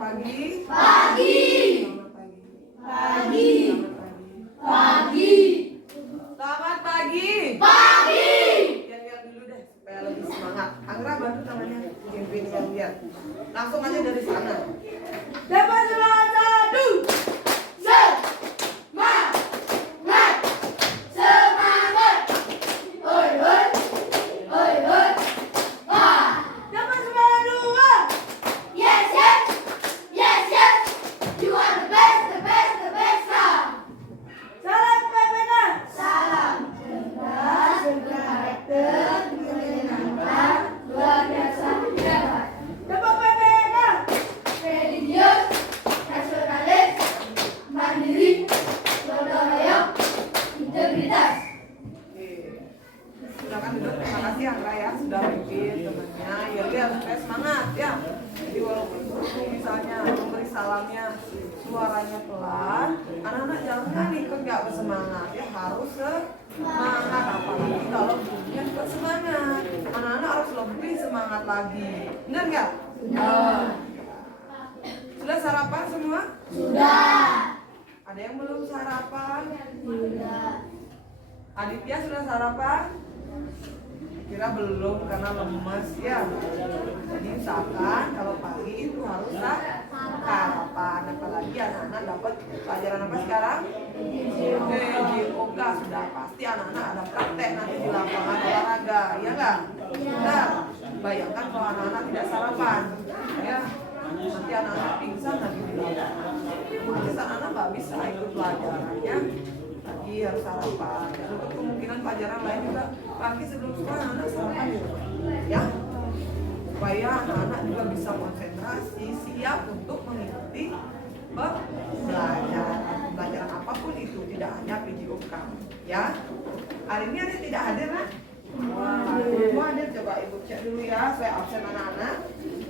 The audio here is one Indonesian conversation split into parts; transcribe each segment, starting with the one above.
pagi. Pagi. Selamat pagi. Pagi. Selamat pagi. Pagi. Selamat pagi. Pagi. Lihat dulu deh supaya lebih semangat. Anggra bantu tangannya. Pimpin yang lihat. Langsung aja dari sana. Dapat satu. Semangat. Semangat. Oi oi. Oi oi. Wah. Dapat semangat dua. Yes yes. Yes yes. You are the best, the best, the best now. Salam kebenaran. Salam cerdas, berkarakter, menyenangkan, luar biasa hebat. Dapat PPK. Religius, nasionalis, mandiri, gotong royong, integritas. Oke. Silakan duduk. Terima kasih Anggra ya sudah pimpin temannya. Ya dia supaya semangat ya. Jadi walaupun guru misalnya memberi salamnya suaranya pelan, anak-anak jangan ikut nggak bersemangat ya, harus semangat, apalagi kalau gurunya juga semangat. Anak-anak harus lebih semangat lagi. Benar nggak? Sudah sarapan semua? Sudah. Ada yang belum sarapan? Sudah. Aditya sudah sarapan? Kira belum karena lemes ya. Jadi usahakan kalau pagi itu harus sarapan. Apalagi anak-anak dapat pelajaran apa sekarang? GJOK. Sudah pasti anak-anak ada praktek nanti di lapangan olahraga, ya nggak? Nah, bayangkan kalau anak-anak tidak sarapan, ya nanti anak-anak pingsan lagi di lapangan. Nanti anak-anak nggak bisa ikut pelajarannya. Lagi harus sarapan. Dan untuk kemungkinan pelajaran lain juga pagi sebelum sekolah anak sarapan juga, ya, supaya anak-anak juga bisa konsentrasi, siap untuk mengikuti pelajaran apapun itu, tidak hanya PJOK, ya. Hari ini ada tidak hadir, nak? Wah, ibu hadir, coba ibu cek dulu ya, saya absen anak-anak.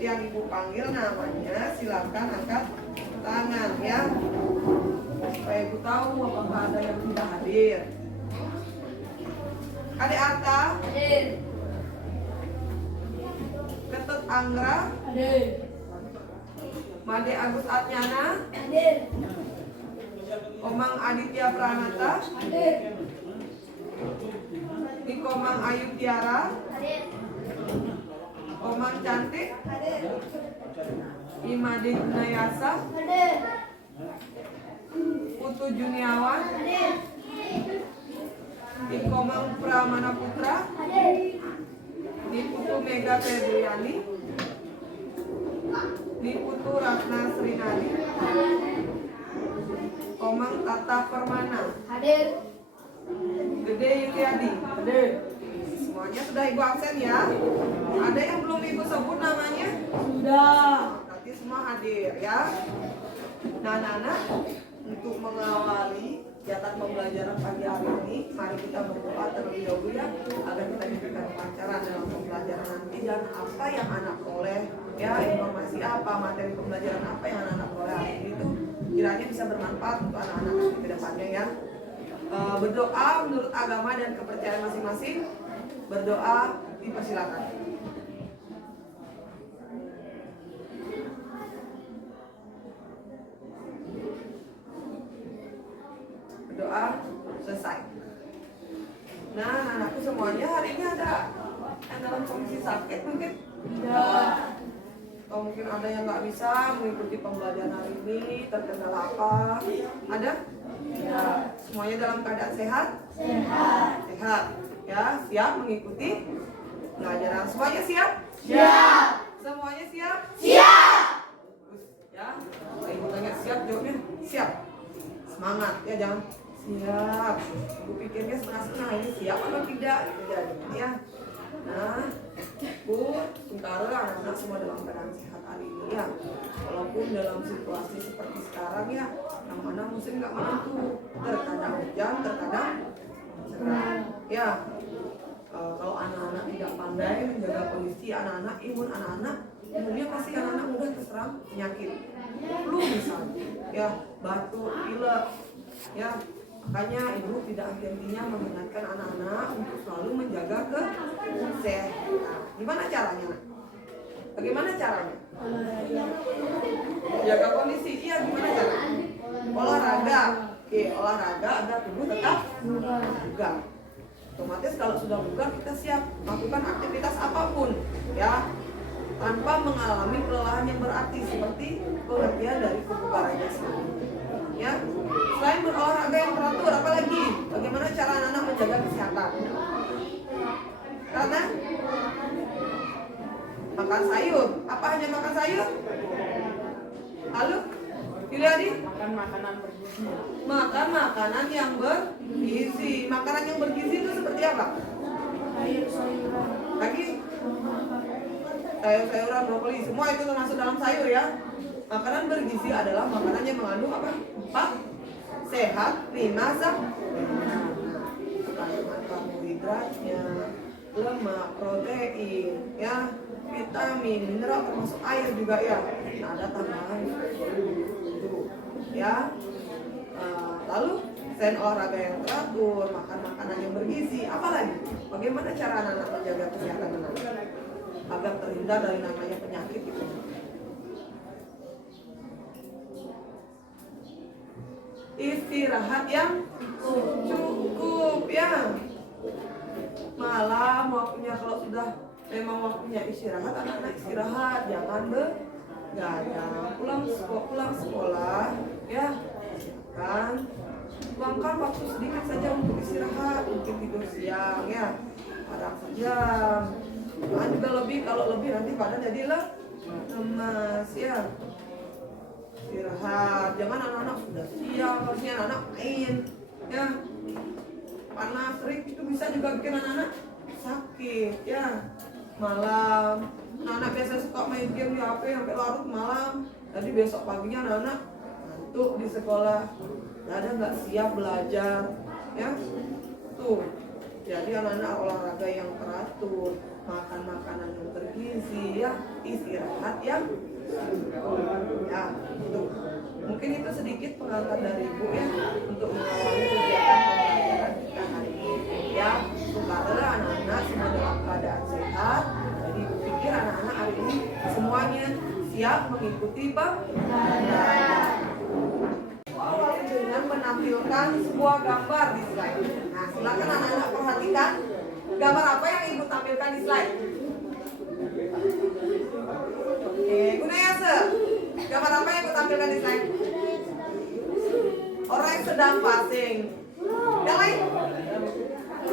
Yang ibu panggil namanya, silakan angkat tangan ya, supaya ibu tahu apakah ada yang tidak hadir. Adik Arta, Hadir. Ketut Anggra, Hadir. Made Agus Atnyana, Hadir. Omang Aditya Pranata, Hadir. Nikomang Ayu Tiara, Hadir. Omang Cantik, Hadir. Imade Junayasa, Hadir. Putu Juniawan, Hadir. Nikomang Pramana Putra, Hadir. Niputu Mega Febriani, Niputu Ratna Srinadi, Omang Tata Permana, Hadir. Gede Yuliadi. Hadir. Semuanya sudah ibu absen ya. Ada yang belum ibu sebut namanya? Sudah. Nanti semua hadir ya. Nah, anak-anak, untuk mengawali jatah pembelajaran pagi hari ini, mari kita berdoa terlebih dahulu ya, agar kita diberikan kelancaran dalam pembelajaran nanti, dan apa yang anak oleh ya, informasi apa, materi pembelajaran apa yang anak oleh hari ini itu kiranya bisa bermanfaat untuk anak-anak ke depannya ya. Berdoa menurut agama dan kepercayaan masing-masing. Berdoa dipersilakan. Berdoa selesai. Nah, anakku semuanya hari ini ada yang dalam kondisi sakit mungkin? Tidak. Atau mungkin ada yang nggak bisa mengikuti pembelajaran hari ini, terkendala apa? Ada? Ya, semuanya dalam keadaan sehat? Sehat. Sehat. Ya, siap mengikuti pelajaran. Semuanya siap? Siap. Semuanya siap? Siap. Bagus, ya. Kalau ibu tanya siap, jawabnya siap. Semangat ya, jangan siap. Ibu pikirnya setengah-setengah, ini siap atau tidak? Gitu ya. Nah, Bu, sementara anak-anak semua dalam keadaan sehat hari ini ya. Walaupun dalam situasi seperti sekarang ya, yang mana musim nggak menentu, terkadang hujan, terkadang cerah. Ya, kalau anak-anak tidak pandai menjaga kondisi anak-anak, imun anak-anak, umumnya pasti anak-anak mudah terserang penyakit, flu misalnya, ya, batuk, pilek, ya. Makanya ibu tidak henti-hentinya mengingatkan anak-anak untuk selalu menjaga kesehatan. Gimana caranya, nak? Bagaimana caranya? Jaga kondisi, iya gimana caranya? Olahraga. Oke, olahraga agar tubuh tetap bugar. Otomatis kalau sudah bugar kita siap melakukan aktivitas apapun, ya, tanpa mengalami kelelahan yang berarti seperti pengertian dari kebugarannya sendiri. Ya, selain berolahraga yang teratur, apalagi bagaimana cara anak-anak menjaga kesehatan? Karena makan sayur. Apa hanya makan sayur? Lalu, Yuliadi? Makan makanan bergizi. Makan makanan yang bergizi. Makanan yang bergizi itu seperti apa? Sayur-sayuran. Lagi? Sayur-sayuran, brokoli, semua itu termasuk dalam sayur ya. Makanan bergizi adalah makanan yang mengandung apa? 4 sehat, 5 kandungan karbohidratnya, lemak, protein, ya, vitamin, mineral termasuk air juga ya. Nah, ada tambahan itu, ya. Lalu selain olahraga yang teratur, makan makanan yang bergizi, apalagi? Bagaimana cara anak-anak menjaga kesehatan anak agar terhindar dari namanya penyakit itu? Istirahat yang cukup ya. Malam waktunya, kalau sudah memang waktunya istirahat, anak-anak istirahat, jangan begadang. Pulang sekolah ya, kan luangkan waktu sedikit saja untuk istirahat, mungkin tidur siang ya, kadang sejam. Nah, juga lebih, kalau lebih nanti badan jadi lemas ya. Istirahat, jangan anak-anak sudah siang, harusnya anak-anak main ya. Panas terik itu bisa juga bikin anak-anak sakit ya. Malam, anak-anak biasa suka main game di HP sampai larut malam, jadi besok paginya anak-anak ngantuk di sekolah, nggak siap belajar ya. Tuh, jadi anak-anak olahraga yang teratur, makan makanan yang bergizi ya, istirahat yang ya. Tuh, mungkin itu sedikit pengantar dari Ibu ya untuk mengawali kegiatan pembelajaran kita hari ini ya. Semoga anak-anak semua dalam keadaan sehat. Jadi Ibu pikir anak-anak hari ini semuanya siap mengikuti pembelajaran. Awali dengan menampilkan sebuah gambar di slide. Nah, silakan anak-anak perhatikan gambar apa yang Ibu tampilkan di slide. Oke, Gunayase, gambar apa yang Ibu tampilkan di slide? Orang yang sedang passing. Yang lain?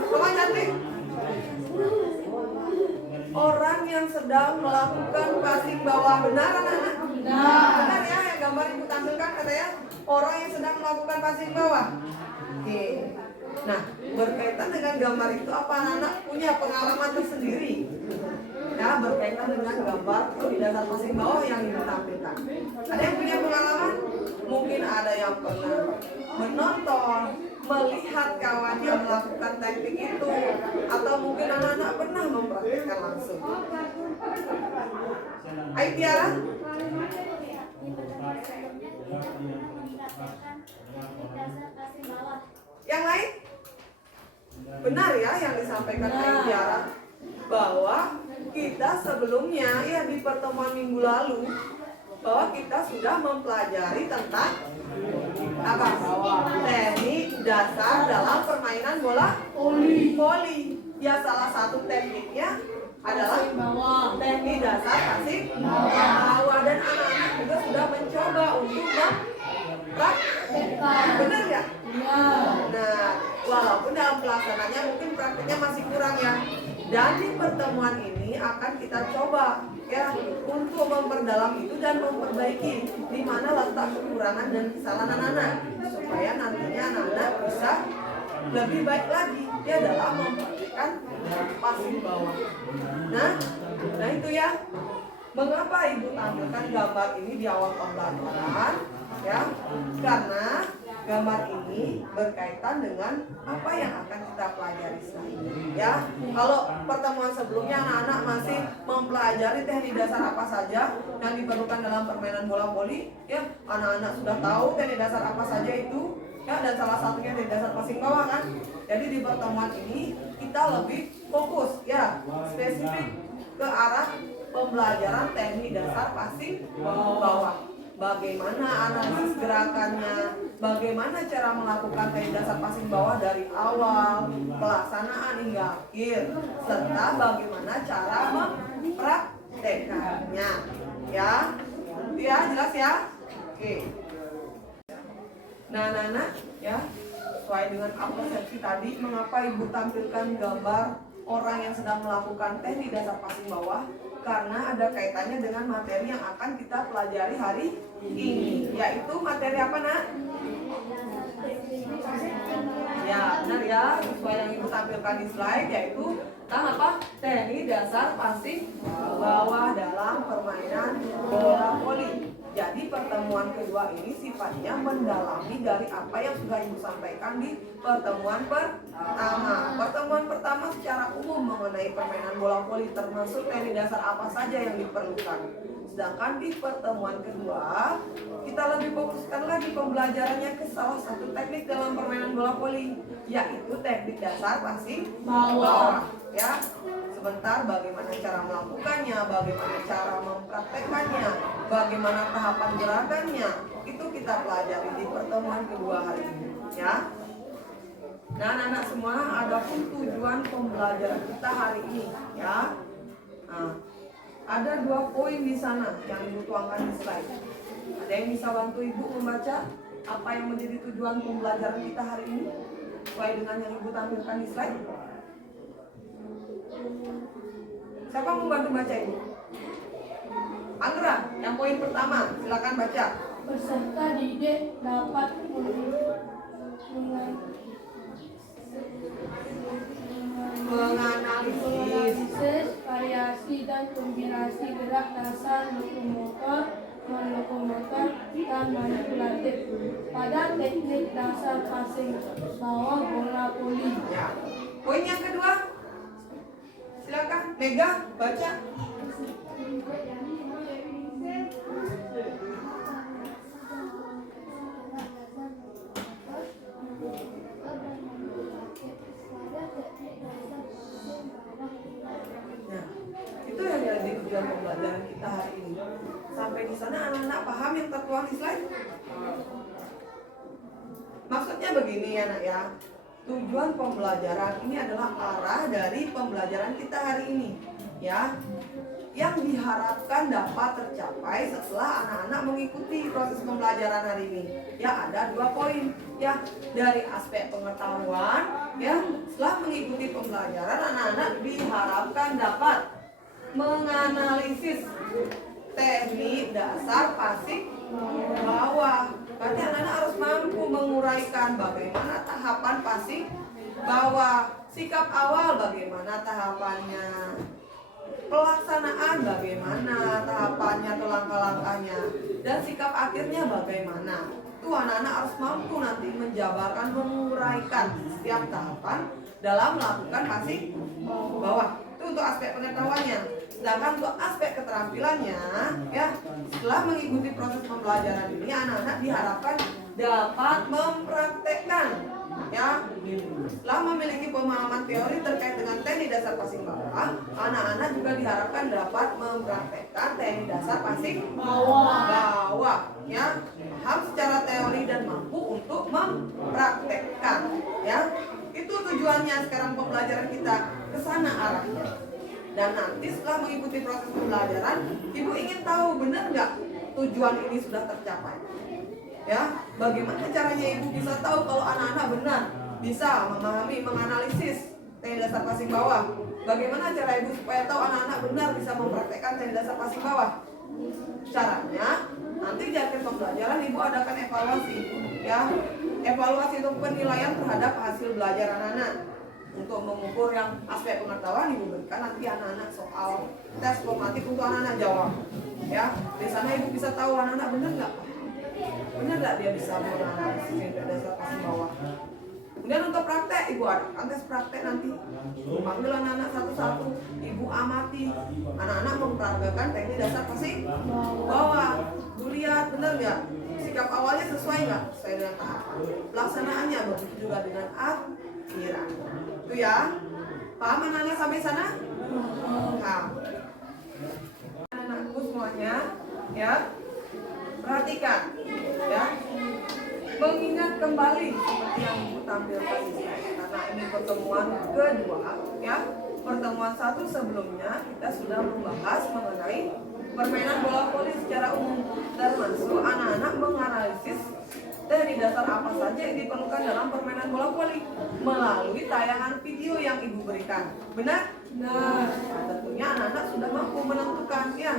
Kamu cantik. Orang yang sedang melakukan passing bawah. Benar anak-anak? Benar ya, yang gambar Ibu tampilkan katanya orang yang sedang melakukan passing bawah. Oke. Nah, berkaitan dengan gambar itu, apa anak-anak punya pengalaman tersendiri? Ya, berkaitan dengan gambar di dasar passing bawah yang Ibu tampilkan. Ada yang punya pengalaman? Mungkin ada yang pernah menonton, melihat kawannya melakukan teknik itu, atau mungkin anak-anak pernah mempraktikkan langsung. Ayo Tiara. Yang lain? Benar ya yang disampaikan Ayu Tiara, bahwa kita sebelumnya ya di pertemuan minggu lalu, bahwa kita sudah mempelajari tentang apa? Teknik dasar dalam permainan bola voli. Ya, salah satu tekniknya adalah teknik dasar passing bawah, dan anak-anak juga sudah mencoba untuk mempraktekkan. Benar ya? Nah, walaupun dalam pelaksananya mungkin prakteknya masih kurang ya. Dan di pertemuan ini akan kita coba ya untuk memperdalam itu dan memperbaiki di mana letak kekurangan dan kesalahan anak-anak, supaya nantinya anak-anak bisa lebih baik lagi ya dalam mempraktikkan passing bawah. Nah itu ya, mengapa Ibu tampilkan gambar ini di awal pembelajaran ya, karena gambar ini berkaitan dengan apa yang akan kita pelajari selanjutnya ya. Kalau pertemuan sebelumnya anak-anak masih mempelajari teknik dasar apa saja yang diperlukan dalam permainan bola voli ya, anak-anak sudah tahu teknik dasar apa saja itu ya, dan salah satunya teknik dasar passing bawah kan. Jadi di pertemuan ini kita lebih fokus ya, spesifik ke arah pembelajaran teknik dasar passing bawah. Bagaimana analisis gerakannya, bagaimana cara melakukan teknik dasar passing bawah dari awal, pelaksanaan hingga akhir, serta bagaimana cara mempraktekannya. Ya, ya jelas ya. Oke. Nah, anak-anak ya, sesuai dengan persepsi tadi, mengapa ibu tampilkan gambar orang yang sedang melakukan teknik dasar passing bawah? Karena ada kaitannya dengan materi yang akan kita pelajari hari ini, yaitu materi apa, nak? Ya, benar ya, sesuai yang ibu tampilkan di slide, yaitu tentang apa? Teknik dasar passing bawah dalam permainan bola voli. Jadi pertemuan kedua ini sifatnya mendalami dari apa yang sudah ibu sampaikan di pertemuan pertama. Pertemuan pertama secara umum mengenai permainan bola voli, termasuk teknik dasar apa saja yang diperlukan. Sedangkan di pertemuan kedua kita lebih fokuskan lagi pembelajarannya ke salah satu teknik dalam permainan bola voli, yaitu teknik dasar passing bawah. Ya, sebentar bagaimana cara melakukannya, bagaimana cara mempraktekannya, bagaimana tahapan gerakannya, itu kita pelajari di pertemuan kedua hari ini, ya. Nah, anak-anak semua, ada pun tujuan pembelajaran kita hari ini, ya. Nah, ada 2 poin di sana yang ibu tuangkan di slide. Ada yang bisa bantu ibu membaca apa yang menjadi tujuan pembelajaran kita hari ini sesuai dengan yang ibu tampilkan di slide? Siapa mau bantu baca ibu? Anggra, yang poin pertama, silakan baca. Peserta didik dapat menganalisis variasi dan kombinasi gerak dasar lokomotor, non-lokomotor, dan manipulatif pada teknik dasar passing bawah bola voli. Ya. Poin yang kedua, silakan Mega baca. Nah, itu yang jadi tujuan pembelajaran kita hari ini. Sampai di sana anak-anak paham yang tertuang di slide? Maksudnya begini ya, nak ya. Tujuan pembelajaran ini adalah arah dari pembelajaran kita hari ini, ya. Yang diharapkan dapat tercapai setelah anak-anak mengikuti proses pembelajaran hari ini. Ya, ada 2 poin. Ya, dari aspek pengetahuan, ya. Setelah mengikuti pembelajaran, anak-anak diharapkan dapat menganalisis teknik dasar passing bawah. Berarti anak-anak harus mampu menguraikan bagaimana tahapan passing bawah, sikap awal bagaimana tahapannya, pelaksanaan bagaimana tahapannya atau langkah-langkahnya, dan sikap akhirnya bagaimana. Itu anak-anak harus mampu nanti menjabarkan, menguraikan setiap tahapan dalam melakukan passing bawah. Itu untuk aspek pengetahuannya. Sedangkan untuk aspek keterampilannya, ya, setelah mengikuti proses pembelajaran ini, anak-anak diharapkan dapat mempraktekkan, ya. Setelah memiliki pemahaman teori terkait dengan teknik dasar passing bawah, anak-anak juga diharapkan dapat mempraktekkan teknik dasar passing bawah, ya. Paham secara teori dan mampu untuk mempraktekkan, ya. Itu tujuannya sekarang pembelajaran kita, ke sana arahnya. Dan nanti setelah mengikuti proses pembelajaran, ibu ingin tahu benar nggak tujuan ini sudah tercapai? Ya, bagaimana caranya ibu bisa tahu kalau anak-anak benar bisa memahami, menganalisis teknik dasar passing bawah? Bagaimana cara ibu supaya tahu anak-anak benar bisa mempraktekkan teknik dasar passing bawah? Caranya, nanti di akhir pembelajaran ibu adakan evaluasi, ya, evaluasi untuk penilaian terhadap hasil belajar anak-anak. Untuk mengukur yang aspek pengetahuan, ibu berikan nanti anak-anak soal tes formatif untuk anak-anak jawab, ya. Di sana ibu bisa tahu anak-anak benar nggak dia bisa menganalisis teknik dasar passing bawah. Kemudian untuk praktek, ibu adakan tes praktek nanti. Ibu panggil anak-anak satu-satu, ibu amati anak-anak mempraktekkan teknik dasar passing bawah. Ibu lihat benar nggak sikap awalnya sesuai nggak sesuai dengan tahapan, pelaksanaannya begitu juga dengan akhiran. Itu ya, paham anak-anak sampai sana? Paham. semuanya, ya. Perhatikan, ya. Mengingat kembali seperti yang Ibu tampilkan di sini, karena ini pertemuan kedua, ya. Pertemuan satu sebelumnya kita sudah membahas mengenai permainan bola voli secara umum, termasuk anak-anak menganalisis teknik dasar apa saja yang diperlukan dalam permainan bola voli melalui tayangan video yang Ibu berikan. Benar? Nah, tentunya anak-anak sudah mampu menentukan, ya.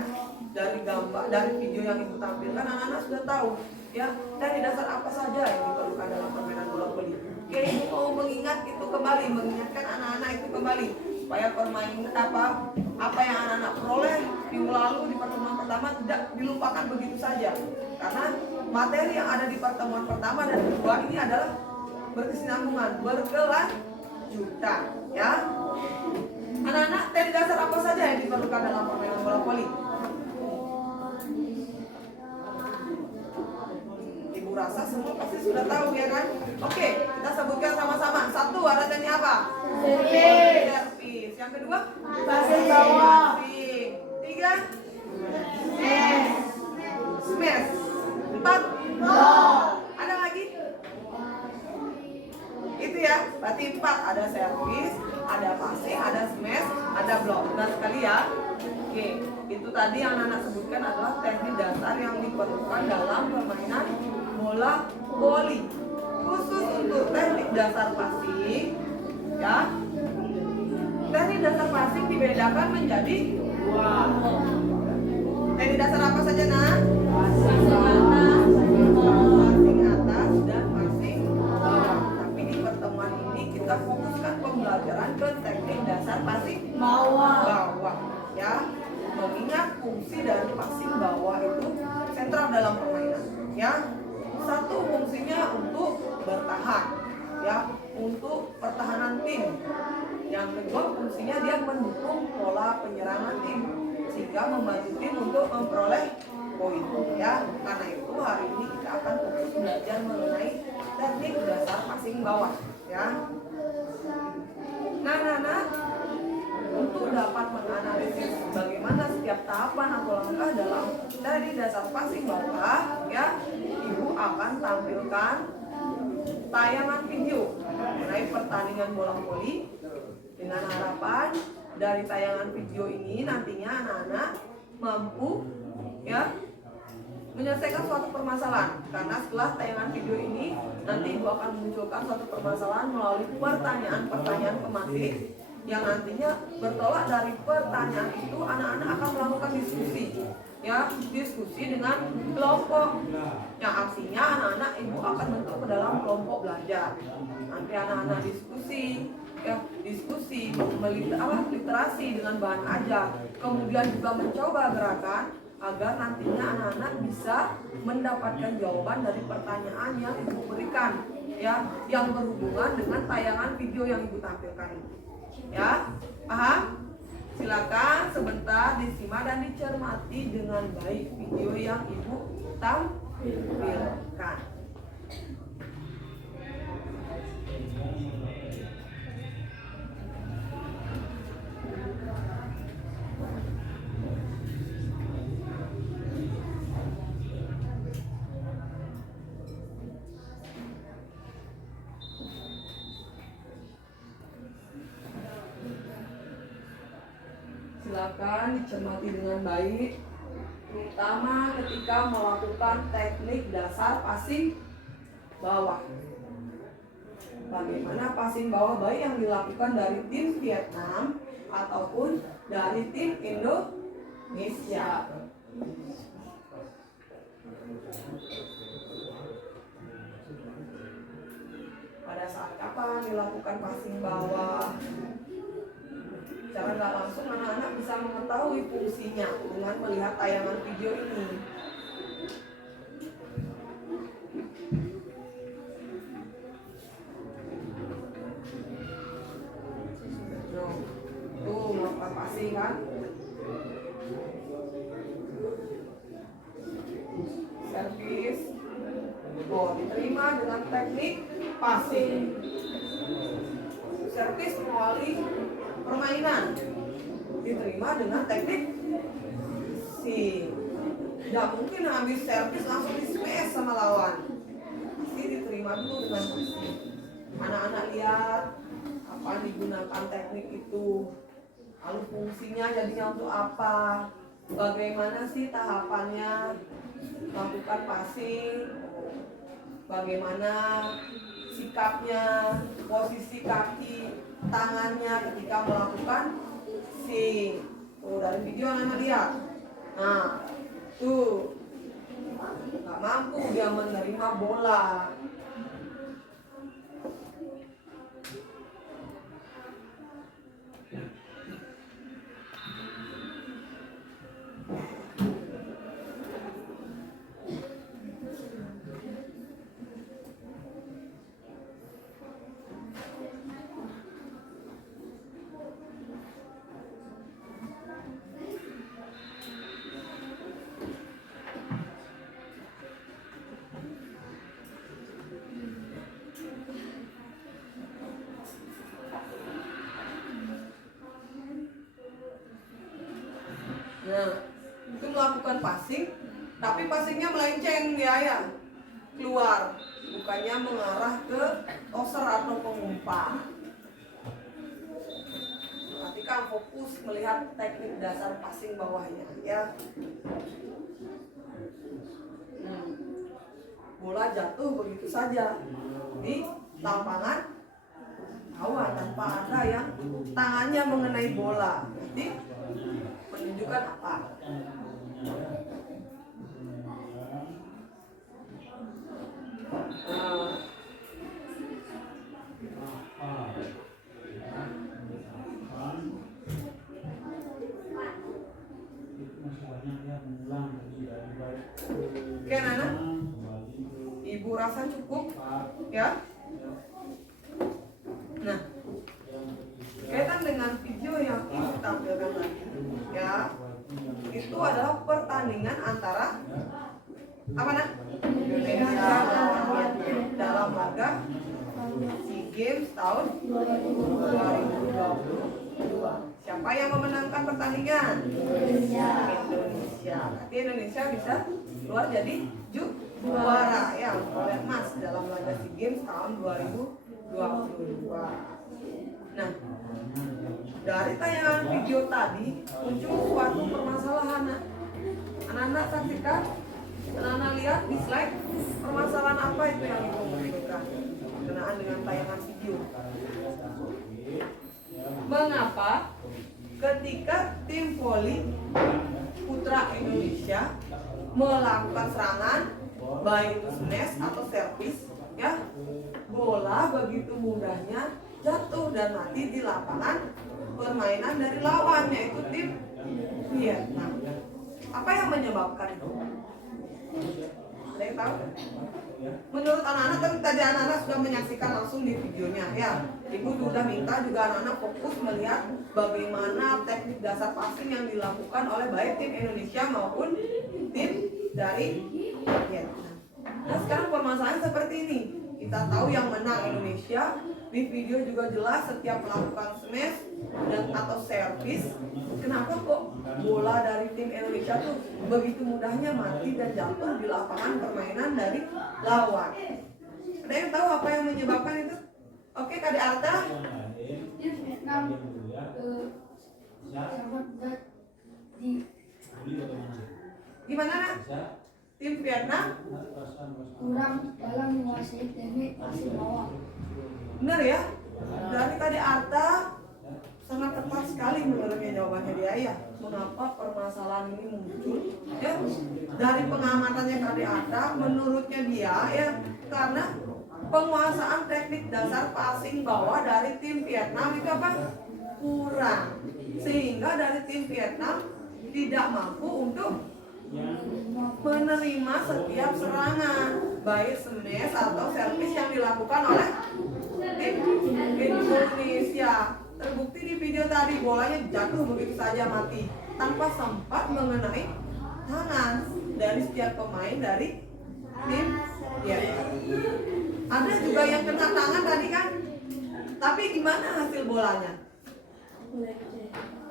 Dari gambar, dari video yang Ibu tampilkan, anak-anak sudah tahu, ya, teknik dasar apa saja yang diperlukan dalam permainan bola voli. Oke, Ibu mau mengingat itu kembali, mengingatkan anak-anak itu kembali supaya permainan apa yang anak-anak peroleh minggu lalu di pertemuan pertama tidak dilupakan begitu saja, karena materi yang ada di pertemuan pertama dan kedua ini adalah berkesinambungan, berkelanjutan, ya. Anak-anak, teknik dasar apa saja yang diperlukan dalam permainan bola voli? Ibu rasa semua pasti sudah tahu, ya kan? Oke, kita sebutkan sama-sama. Satu, ada teknik apa? Servis. Yang kedua? Passing bawah. Passing. Tiga? Smash. Empat? Ada lagi? Itu ya, berarti 4. Ada servis, ada passing, ada smash, ada block. Benar sekali ya. Oke, itu tadi yang anak sebutkan adalah teknik dasar yang diperlukan dalam permainan bola voli. Khusus untuk teknik dasar passing, ya. Teknik dasar passing dibedakan menjadi 2. Teknik dasar apa saja, Nak? Passing atas dan passing bawah. Tapi di pertemuan ini kita fokuskan pembelajaran ke teknik dasar passing bawah, ya. Mengingat fungsi dari passing bawah itu sentral dalam permainan, ya. Satu, fungsinya untuk bertahan, ya, untuk pertahanan tim. Yang kedua, fungsinya dia mendukung pola penyerangan tim sehingga membantu tim untuk memperoleh poin, ya. Karena itu hari ini kita akan fokus belajar mengenai teknik dasar passing bawah, ya. Nah, untuk dapat menganalisis bagaimana setiap tahapan atau langkah dalam teknik dasar passing bawah, ya, Ibu akan tampilkan tayangan video mengenai pertandingan bola voli dengan harapan dari tayangan video ini nantinya anak-anak mampu, ya, menyelesaikan suatu permasalahan. Karena setelah tayangan video ini nanti Ibu akan memunculkan suatu permasalahan melalui pertanyaan-pertanyaan pematik yang nantinya bertolak dari pertanyaan itu anak-anak akan melakukan diskusi, ya, diskusi dengan kelompok yang artinya anak-anak Ibu akan bentuk ke dalam kelompok belajar. Nanti anak-anak diskusi, ya, diskusi literasi dengan bahan ajar, kemudian juga mencoba gerakan agar nantinya anak-anak bisa mendapatkan jawaban dari pertanyaan yang Ibu berikan, ya, yang berhubungan dengan tayangan video yang Ibu tampilkan ini. Ya, paham? Silakan sebentar disimak dan dicermati dengan baik video yang Ibu tampilkan. Silakan dicermati dengan baik, terutama ketika melakukan teknik dasar passing bawah. Bagaimana passing bawah baik yang dilakukan dari tim Vietnam ataupun dari tim Indonesia. Pada saat kapan dilakukan passing bawah? Secara nggak langsung anak-anak bisa mengetahui fungsinya dengan melihat tayangan video ini. Tuh melakukan passing kan? Servis. Oh, diterima dengan teknik passing. Servis melalui permainan diterima dengan teknik passing. Tidak mungkin habis servis langsung di smash sama lawan. Pasti diterima dulu dengan bersih. Anak-anak lihat apa digunakan teknik itu, lalu fungsinya jadinya untuk apa, bagaimana sih tahapannya melakukan passing, bagaimana sikapnya, posisi kaki, tangannya ketika melakukan sing. Tuh dari video anak lihat. Nah, tuh nggak mampu dia menerima bola. Nah, itu melakukan passing, tapi passingnya melenceng dia ya, keluar, bukannya mengarah ke toser atau pengumpan. Perhatikan, fokus melihat teknik dasar passing bawahnya ya. Bola jatuh begitu saja di lapangan lawan tanpa ada yang tangannya mengenai bola. Jadi menunjukkan apa? Oke, Nana, Ibu rasa cukup ya. Nah, kaitan dengan video yang Ibu tampilkan tadi ya, itu adalah pertandingan antara apa nak? Indonesia lawan Vietnam dalam laga SEA Games tahun 2022. Siapa yang memenangkan pertandingan? Indonesia. Berarti Indonesia bisa keluar jadi juara ya, oleh emas dalam laga SEA Games tahun 2022. Nah, dari tayangan video tadi muncul suatu permasalahan. Anak-anak saksikan, anak-anak lihat di slide permasalahan apa itu yang Ibu munculkan berkenaan dengan tayangan video. Mengapa ketika tim voli putra Indonesia melakukan serangan, baik itu smash atau servis, ya, bola begitu mudahnya jatuh dan mati di lapangan permainan dari lawan, yaitu tim Vietnam. Apa yang menyebabkan itu? Ada yang tahu? Menurut anak-anak, kan tadi anak-anak sudah menyaksikan langsung di videonya ya. Ibu sudah minta juga anak-anak fokus melihat bagaimana teknik dasar passing yang dilakukan oleh baik tim Indonesia maupun tim dari Vietnam. Nah, sekarang permasalahan seperti ini. Kita tahu yang menang Indonesia. Di video juga jelas setiap melakukan smash dan atau servis. Kenapa kok bola dari tim Indonesia tuh begitu mudahnya mati dan jatuh di lapangan permainan dari lawan? Ada yang tahu apa yang menyebabkan itu? Oke, Kak Arta. Vietnam Gimana nak? Tim Vietnam kurang dalam menguasai teknik passing bawah. benar ya? Dari Kak Arta sangat tepat sekali menurutnya jawabannya dia ya. Mengapa permasalahan ini muncul? Ya, dari pengamatannya Kak Arta, menurutnya dia ya karena penguasaan teknik dasar passing bawah dari tim Vietnam itu apa? Kurang, sehingga dari tim Vietnam tidak mampu untuk menerima setiap serangan, baik smash atau servis yang dilakukan oleh tim Indonesia. Terbukti di video tadi bolanya jatuh begitu saja mati tanpa sempat mengenai tangan dari setiap pemain dari tim Vietnam. Ada juga yang kena tangan tadi kan, tapi gimana hasil bolanya?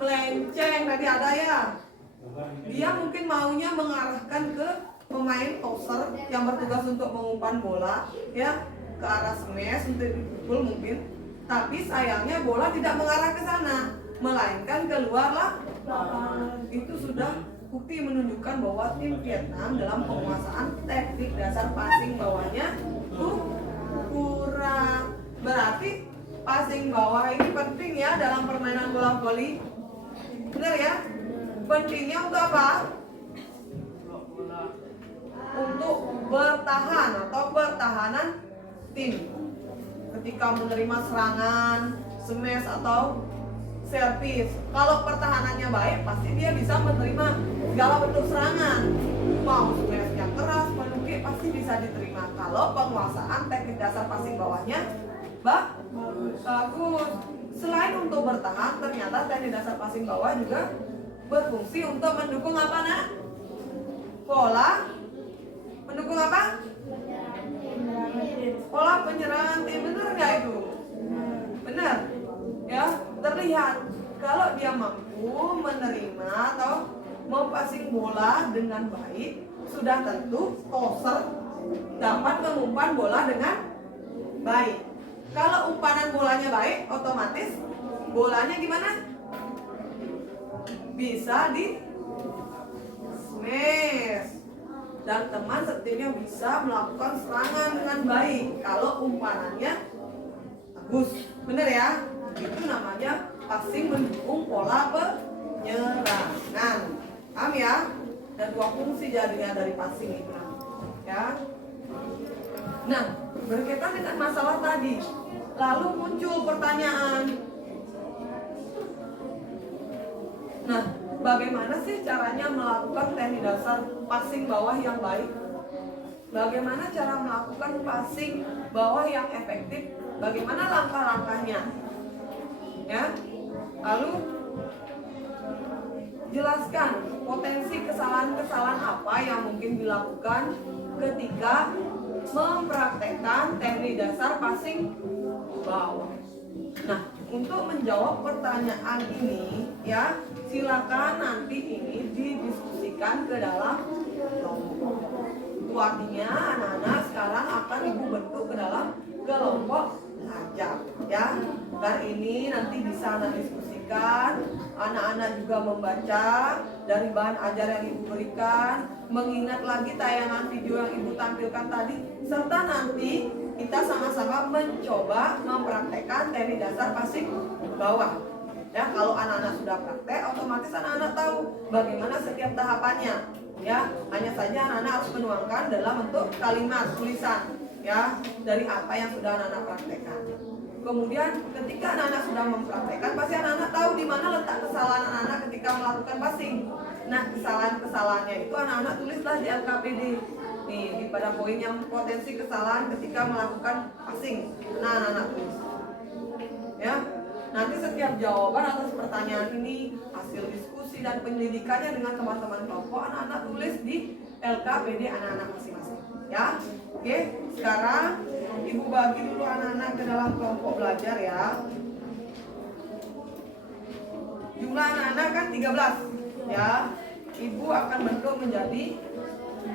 Melenceng tadi ada ya. Dia mungkin maunya mengarahkan ke pemain tosser yang bertugas untuk mengumpan bola ya ke arah smash untuk dipukul mungkin, tapi sayangnya bola tidak mengarah ke sana, melainkan keluar lapangan. Itu sudah bukti menunjukkan bahwa tim Vietnam dalam penguasaan teknik dasar passing bawahnya kurang. Berarti passing bawah ini penting ya dalam permainan bola voli. Benar ya? Pentingnya untuk apa? Untuk bertahan atau pertahanan tim. Ketika menerima serangan, smash atau servis. Kalau pertahanannya baik, pasti dia bisa menerima segala bentuk serangan. Mau smashnya keras, menukik, pasti bisa diterima. Kalau penguasaan teknik dasar passing bawahnya bagus. Selain untuk bertahan, ternyata teknik dasar passing bawah juga berfungsi untuk mendukung apa nak? Pola mendukung apa? Pola penyerangan tim. Benar nggak itu? Benar ya, terlihat kalau dia mampu menerima atau mempassing bola dengan baik, sudah tentu tosser dapat mengumpan bola dengan baik. Kalau umpanan bolanya baik, otomatis bolanya gimana? Bisa di smash dan teman setimnya bisa melakukan serangan dengan baik kalau umpanannya bagus. Bener ya? Itu namanya passing mendukung pola penyerangan. Paham ya? Dan dua fungsi jadinya dari passing itu. Ya. Nah, berkaitan dengan masalah tadi, lalu muncul pertanyaan. Nah, bagaimana sih caranya melakukan teknik dasar passing bawah yang baik? Bagaimana cara melakukan passing bawah yang efektif? Bagaimana langkah-langkahnya? Ya. Lalu jelaskan potensi kesalahan-kesalahan apa yang mungkin dilakukan ketika mempraktekkan teknik dasar passing bawah. Nah, untuk menjawab pertanyaan ini ya, silakan nanti ini didiskusikan ke dalam kelompok. Itu artinya anak-anak sekarang akan ibu bentuk ke dalam kelompok ajar ya. Dan ini nanti bisa anak diskusikan, anak-anak juga membaca dari bahan ajar yang ibu berikan, mengingat lagi tayangan video yang ibu tampilkan tadi, serta nanti kita sama-sama mencoba mempraktekkan teknik dasar passing bawah. Ya, kalau anak-anak sudah praktek, otomatis anak-anak tahu bagaimana setiap tahapannya. Ya, hanya saja anak-anak harus menuangkan dalam bentuk kalimat tulisan ya dari apa yang sudah anak-anak praktekkan. Kemudian ketika anak-anak sudah mempraktekkan, pasti anak-anak tahu di mana letak kesalahan anak-anak ketika melakukan passing. Nah, kesalahan-kesalahannya itu anak-anak tulislah di LKPD. Nih, di pada poin yang potensi kesalahan ketika melakukan passing. Nah, anak-anak tulis. Ya. Nanti setiap jawaban atas pertanyaan ini, hasil diskusi dan penyelidikannya dengan teman-teman kelompok, anak-anak tulis di LKPD anak-anak masing-masing. Ya. Oke, sekarang ibu bagi dulu anak-anak ke dalam kelompok belajar ya. Jumlah anak-anak kan 13 ya. Ibu akan bentuk menjadi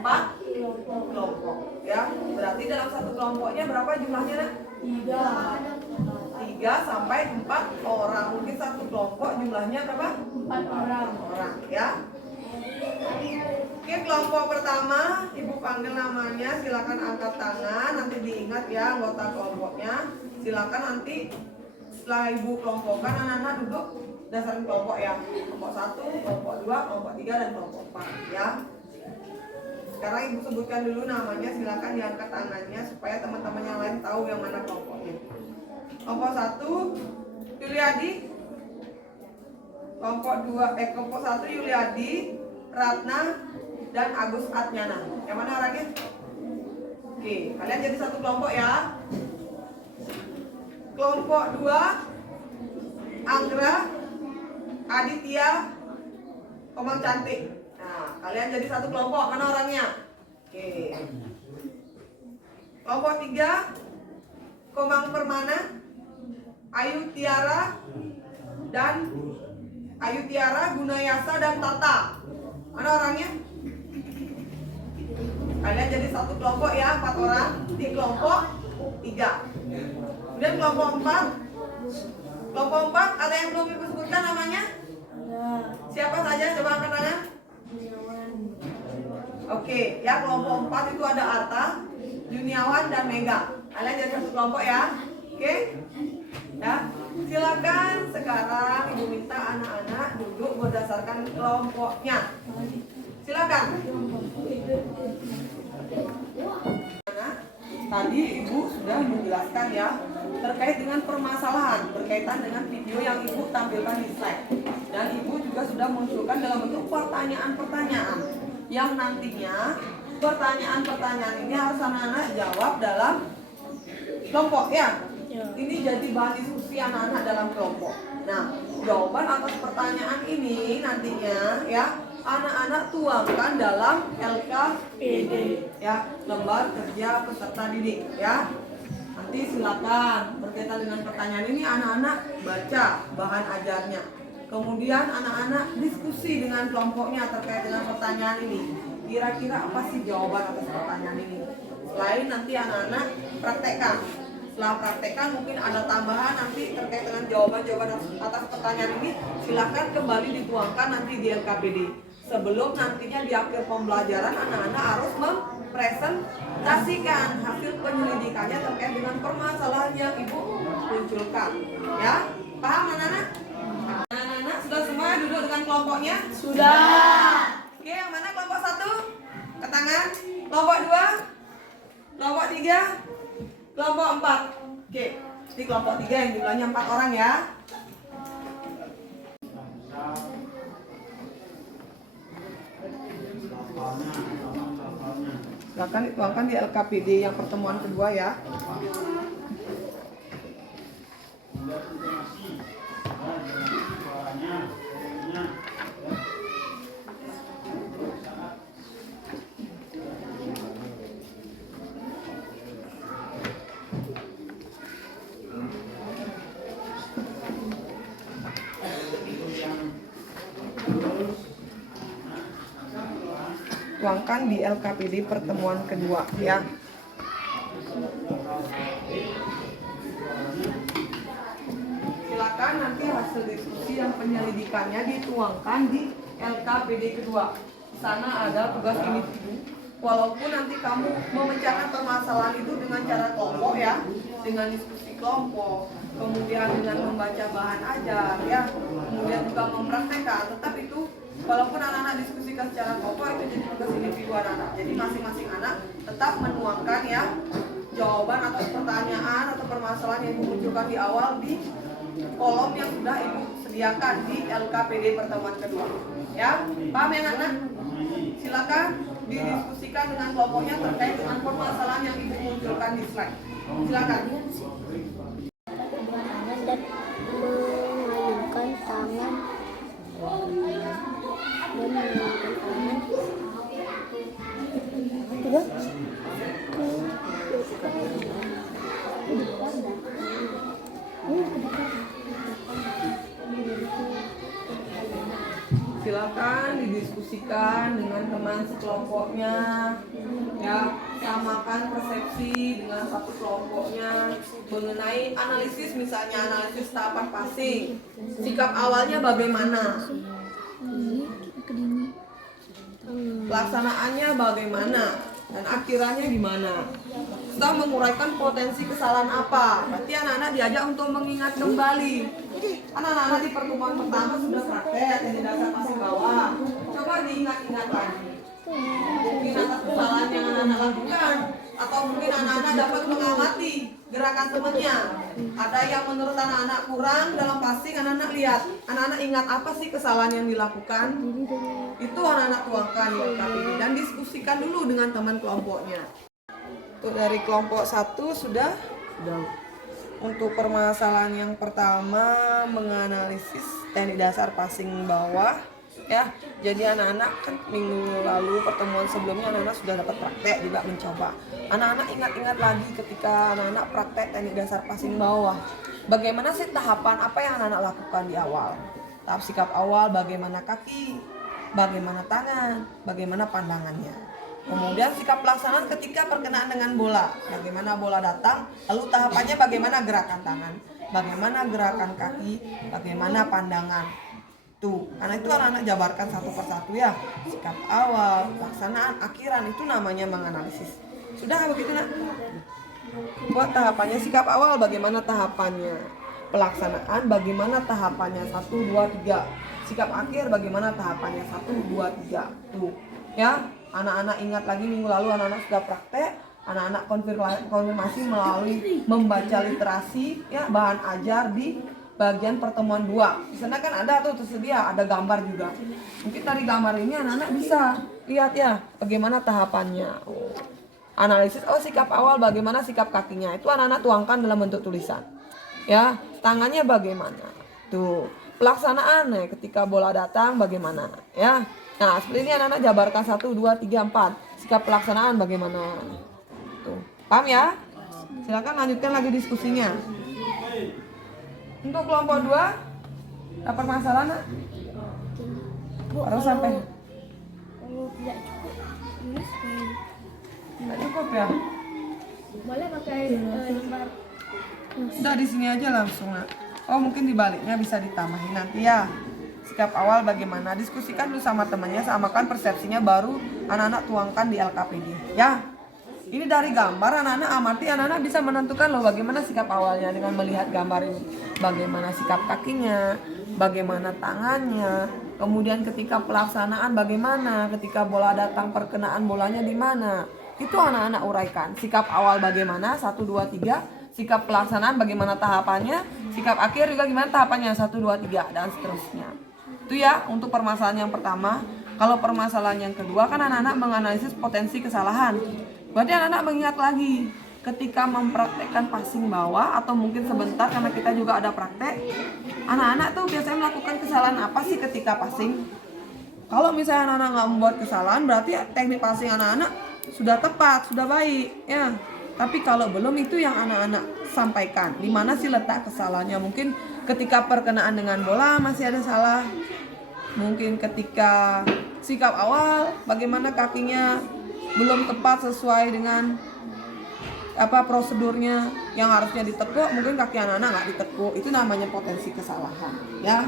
4 kelompok ya. Berarti dalam satu kelompoknya berapa jumlahnya nak? 3 sampai 4 orang. Mungkin satu kelompok jumlahnya berapa? 4 orang ya. Oke, kelompok pertama ibu panggil namanya, silakan angkat tangan, nanti diingat ya anggota kelompoknya. Silakan nanti setelah ibu kelompokkan, anak-anak duduk dasar kelompok ya. Kelompok 1, kelompok 2, kelompok 3 dan kelompok 4 ya. Sekarang ibu sebutkan dulu namanya, silakan diangkat tangannya supaya teman-teman yang lain tahu yang mana kelompoknya. Kelompok 1 Yuliadi. Kelompok 1 Yuliadi, Ratna dan Agus Atnyana. Yang mana orangnya? Oke, kalian jadi satu kelompok ya. Kelompok 2 Anggra, Aditya, Komang Cantik. Nah, kalian jadi satu kelompok. Mana orangnya? Oke. Kelompok 3 Komang Permana, Ayu Tiara, Gunayasa dan Tata. Mana orangnya? Kalian jadi satu kelompok ya, 4 orang di kelompok 3. Kemudian kelompok 4. Kelompok 4 ada yang belum ibu sebutkan namanya? Siapa saja? Coba angkat tangan. Oke, ya kelompok 4 itu ada Arta, Juniawan dan Mega. Kalian jadi satu kelompok ya. Oke? Ya. Silakan sekarang ibu minta anak-anak duduk berdasarkan kelompoknya. Silakan. Tadi ibu sudah menjelaskan ya terkait dengan permasalahan berkaitan dengan video yang ibu tampilkan di slide. Dan ibu juga sudah munculkan dalam bentuk pertanyaan-pertanyaan yang nantinya pertanyaan-pertanyaan ini harus anak-anak jawab dalam kelompok ya. Ini jadi bahan diskusi anak-anak dalam kelompok. Nah, jawaban atas pertanyaan ini nantinya ya anak-anak tuangkan dalam LKPD ya, lembar kerja peserta didik ya. Nanti silakan berkaitan dengan pertanyaan ini anak-anak baca bahan ajarnya. Kemudian anak-anak diskusi dengan kelompoknya terkait dengan pertanyaan ini. Kira-kira apa sih jawaban atas pertanyaan ini? Selain nanti anak-anak praktekkan. Setelah praktekkan mungkin ada tambahan nanti terkait dengan jawaban-jawaban atas pertanyaan ini. Silakan kembali dituangkan nanti di LKPD. Sebelum nantinya di akhir pembelajaran anak-anak harus mempresentasikan hasil penyelidikannya terkait dengan permasalahan yang ibu munculkan. Ya, paham anak-anak? Anak-anak sudah semua duduk dengan kelompoknya? Sudah. Oke, yang mana kelompok 1? Ke tangan. Kelompok 2? Kelompok 3? Kelompok 4. Oke, di kelompok 3 yang jumlahnya 4 orang ya. Silakan dituangkan di LKPD yang pertemuan kedua ya. Tuangkan di LKPD pertemuan kedua ya. Silakan nanti hasil diskusi yang penyelidikannya dituangkan di LKPD kedua. Di sana ada tugas individu. Walaupun nanti kamu memecahkan permasalahan itu dengan cara kelompok ya, dengan diskusi kelompok, kemudian dengan membaca bahan ajar ya, kemudian juga mempraktekkan, tetap itu walaupun anak-anak diskusikan secara kelompok itu jadi tugas individu anak-anak. Jadi masing-masing anak tetap menuangkan ya jawaban atas pertanyaan atau permasalahan yang dimunculkan di awal di kolom yang sudah ibu sediakan di LKPD pertemuan kedua. Ya, paham ya anak-anak? Silakan didiskusikan dengan kelompoknya terkait dengan permasalahan yang ibu munculkan di slide. Silakan. Tangan dan mengayunkan tangan Silakan didiskusikan dengan teman sekelompoknya ya, samakan persepsi dengan satu kelompoknya mengenai analisis, misalnya analisis tahapan passing, sikap awalnya bagaimana, pelaksanaannya bagaimana, dan akhirannya gimana. Sudah menguraikan potensi kesalahan apa, berarti anak-anak diajak untuk mengingat kembali. Anak-anak di pertemuan pertama sudah praktek yang dasar passing bawah, coba diingat-ingat lagi. Mungkin atas kesalahan yang anak-anak lakukan, atau mungkin anak-anak dapat mengamati gerakan temannya. Ada yang menurut anak-anak kurang dalam passing, anak-anak lihat, anak-anak ingat apa sih kesalahan yang dilakukan. Itu anak-anak tuangkan di LKPD dan diskusikan dulu dengan teman kelompoknya. Untuk dari kelompok 1 sudah. Untuk permasalahan yang pertama menganalisis teknik dasar passing bawah ya. Jadi anak-anak kan minggu lalu pertemuan sebelumnya anak-anak sudah dapat praktek juga mencoba. Anak-anak ingat-ingat lagi ketika anak-anak praktek teknik dasar passing bawah. Bagaimana sih tahapan apa yang anak-anak lakukan di awal? Tahap sikap awal, bagaimana kaki bagaimana tangan, bagaimana pandangannya. Kemudian sikap pelaksanaan ketika perkenaan dengan bola, bagaimana bola datang, lalu tahapannya bagaimana gerakan tangan, bagaimana gerakan kaki, bagaimana pandangan. Tuh, karena itu anak-anak jabarkan satu persatu ya. Sikap awal, pelaksanaan, akhiran, itu namanya menganalisis. Sudah begitu nak? Buat tahapannya, sikap awal bagaimana tahapannya, pelaksanaan bagaimana tahapannya 1, 2, 3, sikap akhir bagaimana tahapannya 1, 2, 3. Tuh ya, anak-anak ingat lagi minggu lalu anak-anak sudah praktek, anak-anak konfirmasi melalui membaca literasi ya, bahan ajar di bagian pertemuan 2. Di sana kan ada tuh tersedia, ada gambar juga. Mungkin dari gambar ini anak-anak bisa lihat ya bagaimana tahapannya. Analisis, sikap awal bagaimana sikap kakinya, itu anak-anak tuangkan dalam bentuk tulisan. Ya, tangannya bagaimana. Tuh, pelaksanaan ya, ketika bola datang bagaimana ya. Nah, seperti ini anak-anak jabarkan 1, 2, 3, 4. Sikap pelaksanaan bagaimana. Tuh, paham ya? Silakan lanjutkan lagi diskusinya. Untuk kelompok 2 ada permasalahan nak? Harus sampai Kalau tidak cukup, tulis nggak cukup ya? boleh pakai lembar. Udah di sini aja langsung nak. Oh mungkin dibaliknya bisa ditambahin nanti ya. Sikap awal bagaimana? Diskusikan dulu sama temannya, samakan persepsinya, baru anak-anak tuangkan di LKPD ya. Ini dari gambar anak-anak amati, anak-anak bisa menentukan loh bagaimana sikap awalnya dengan melihat gambar ini. Bagaimana sikap kakinya, bagaimana tangannya, kemudian ketika pelaksanaan bagaimana, ketika bola datang perkenaan bolanya di mana. Itu anak-anak uraikan. Sikap awal bagaimana, 1, 2, 3, sikap pelaksanaan bagaimana tahapannya, sikap akhir juga gimana tahapannya, 1, 2, 3 dan seterusnya. Itu ya untuk permasalahan yang pertama. Kalau permasalahan yang kedua kan anak-anak menganalisis potensi kesalahan. Berarti anak-anak mengingat lagi ketika mempraktekkan passing bawah atau mungkin sebentar karena kita juga ada praktek. Anak-anak tuh biasanya melakukan kesalahan apa sih ketika passing? Kalau misalnya anak-anak nggak membuat kesalahan berarti teknik passing anak-anak sudah tepat, sudah baik ya. Tapi kalau belum, itu yang anak-anak sampaikan. Di mana sih letak kesalahannya? Mungkin ketika perkenaan dengan bola masih ada salah. Mungkin ketika sikap awal bagaimana kakinya belum tepat sesuai dengan prosedurnya yang harusnya ditekuk, mungkin kaki anak-anak nggak ditekuk. Itu namanya potensi kesalahan ya.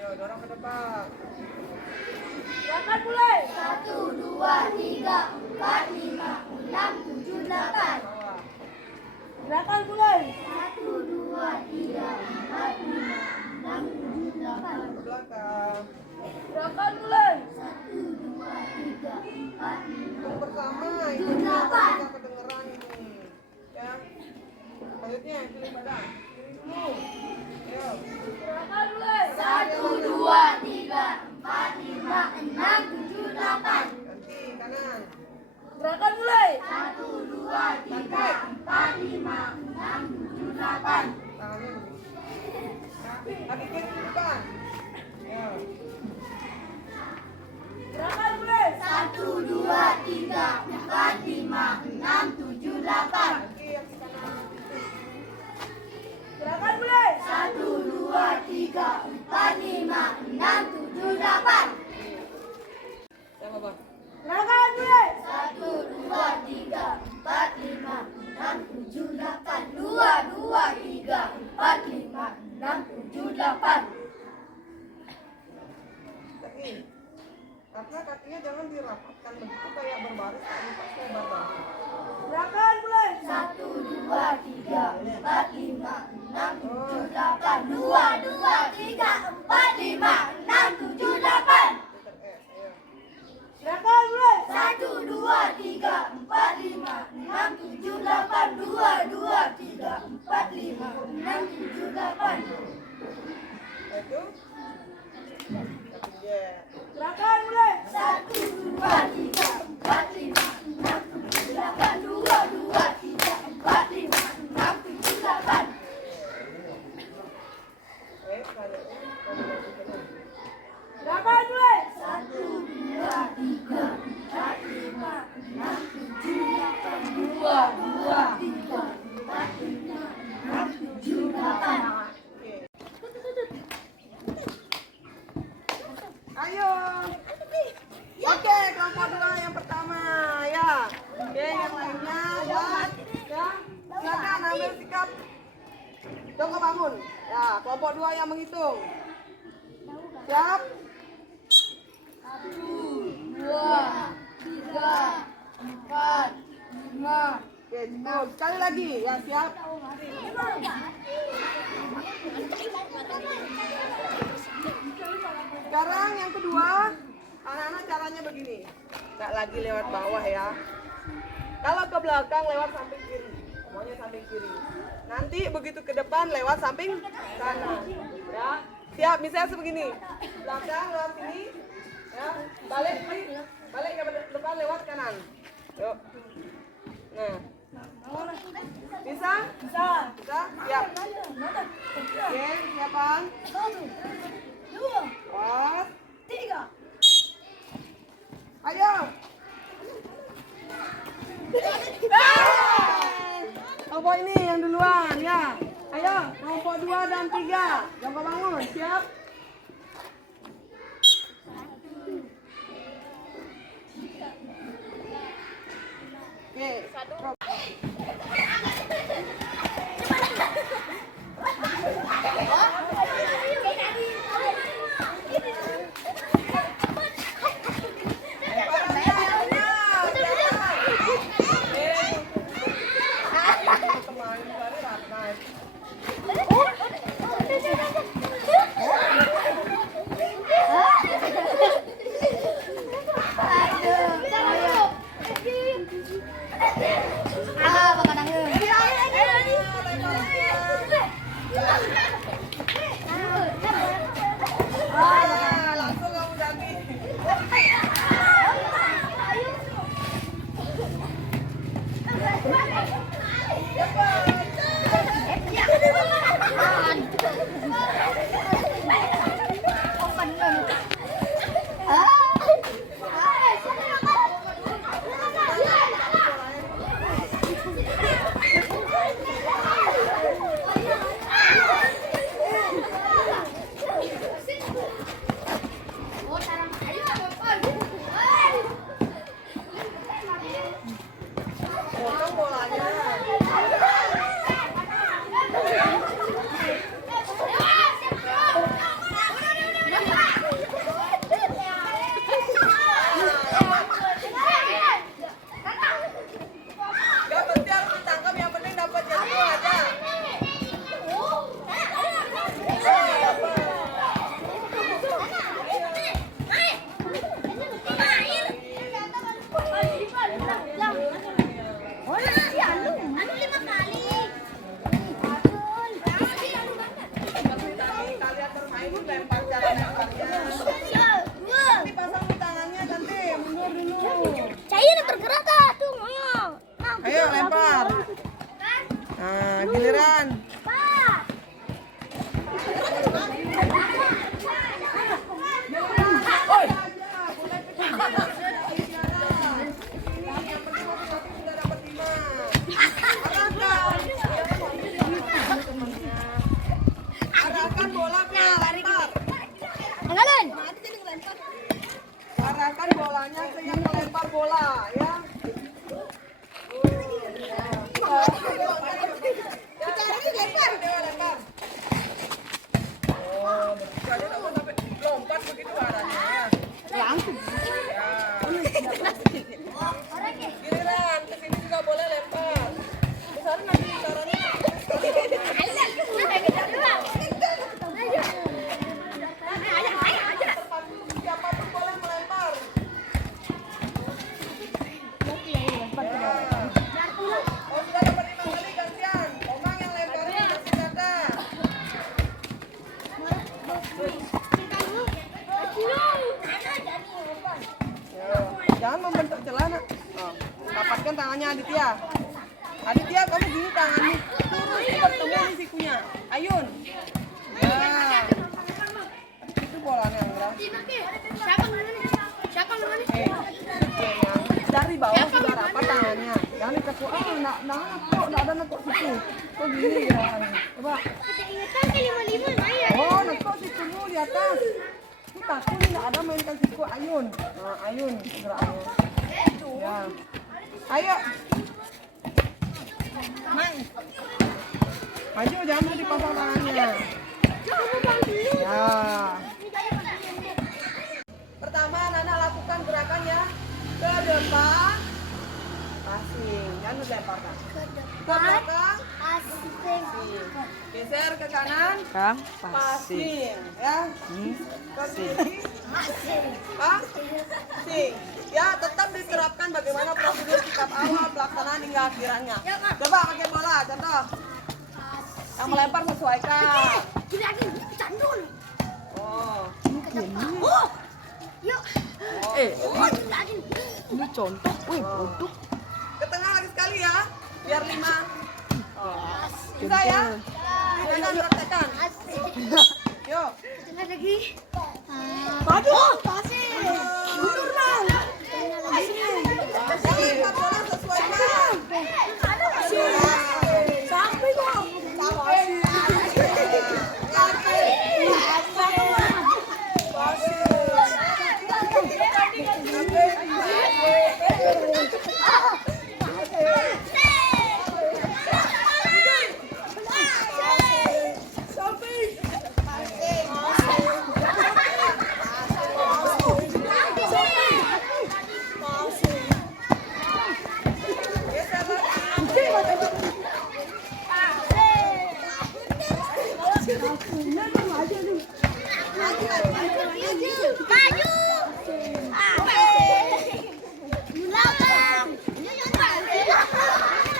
Ayo dorong ke depan. Silakan mulai. 1, 2, 3, 4, 5, 6, 7, 8. Silakan mulai. 1, 2, 3, 4, 5, 6, 7, 8. Ke belakang. Silakan mulai. 1, 2, 3, 4, 5. Yang pertama ini Tujuh, delapan. kita kedengeran ini ya. Selanjutnya pilih badan. Pilih dulu. Ayo. Silakan mulai. 1, 2, 3, 4, 5, 6, 7, 8. Ganti kanan. Silakan mulai. 1, 2, 3, 4, 5, 6, 7, 8. Tangannya begini. Ya. Kaki kiri di depan. Ayo. Silakan mulai. 1, 2, 3, 4, 5, 6, 7, 8. Kaki yang di kanan. Silakan mulai. 1, 2, 3, 4, 5, 6, 7, 8. Ya Bapak. Silakan mulai. 1, 2, 3, 4, 5, 6, 7, 8. 2, 2, 3, 4, 5, 6, 7, 8. Kaki. Karena kakinya jangan dirapatkan begitu kayak berbaris kayak pas lebar banget. Silakan mulai. 1, 2, 3, 4, 5, 6, 7, 8. 2, 2, 3, 4, 5, 6, 7, 8. Letter Jongko bangun. Ya, kelompok 2 yang menghitung. Siap? 1, 2, 3, 4, 5. Oke, cukup. Sekali lagi. Ya, siap? Sekarang yang kedua, anak-anak caranya begini. Nggak lagi lewat bawah ya. Kalau ke belakang lewat samping kiri. Semuanya samping kiri. Nanti begitu ke depan lewat samping kanan. Ya. Siap, misalnya sebegini. Belakang lewat sini. Ya, balik ke depan lewat kanan. Yuk. Nah. Bisa? Bisa. Siap. Oke, siapkan. 1, 2, Awas. 3. Ayo. Kelompok ini yang duluan ya. Ayo, kelompok 2 dan 3. Jongko bangun, siap? Oke. Langsung kamu ganti. Potong bolanya. Gak penting harus ditangkap, yang penting dapat jatuh aja. Kalian bermain lempar cara lemparnya. Nanti pasang tangannya, nanti mundur dulu. Saya bergerak tak tuh ngoyo. Ayo lempar. Nah, giliran. Arahkan bola ke lempar. Anggalan. Arahkan bolanya ke yang melempar bola ya. Lempar. Oh, begitu aja nggak mau sampai lompat begitu arahnya ya. Langsung. Giliran, kesini juga boleh lempar. Misalnya nanti caranya. Siapapun boleh melempar. Oh, sudah dapat 5 kali gantian. Omang yang lemparin kasih tanda. Jangan membentuk celana. Oh, rapatkan tangannya Aditya. Aditya, kamu gini tangannya. Terus bertemu di sikunya. Ayun. Ya. Itu bolanya enggak. Siapa duluan? Dari bawah sudah rapat tangannya. Jangan ditekuk. Enggak ada nekuk siku. Kok gini gerakannya. Coba. Kita ingatkan ke 55 ayo. Oh, nekuk sikunya di atas. Ini takut nih, enggak ada mainkan siku. Ayun. Nah, ayun gerakannya. Ya. Ayo. Maju, jangan dipasang tangannya. Ya. Pertama, Nana lakukan gerakannya ke depan, passing, jangan lemparkan. Ke belakang, Asing. geser ke kanan, passing, ya. Ke kiri, passing. Ya, tetap diterapkan bagaimana prosedur sikap awal, pelaksanaan hingga akhirannya. Coba pakai bola, contoh. Yang melempar sesuaikan. Gini lagi, candul. Oh. Oh, yuk. Lagi. Ini contoh, untuk Ke tengah lagi sekali ya, biar 5. Bisa ya? Silakan praktekkan. Yuk. Tengah lagi. Maju. Pasir. Mundur dong. Lempar bola sesuaikan. Sampai dong.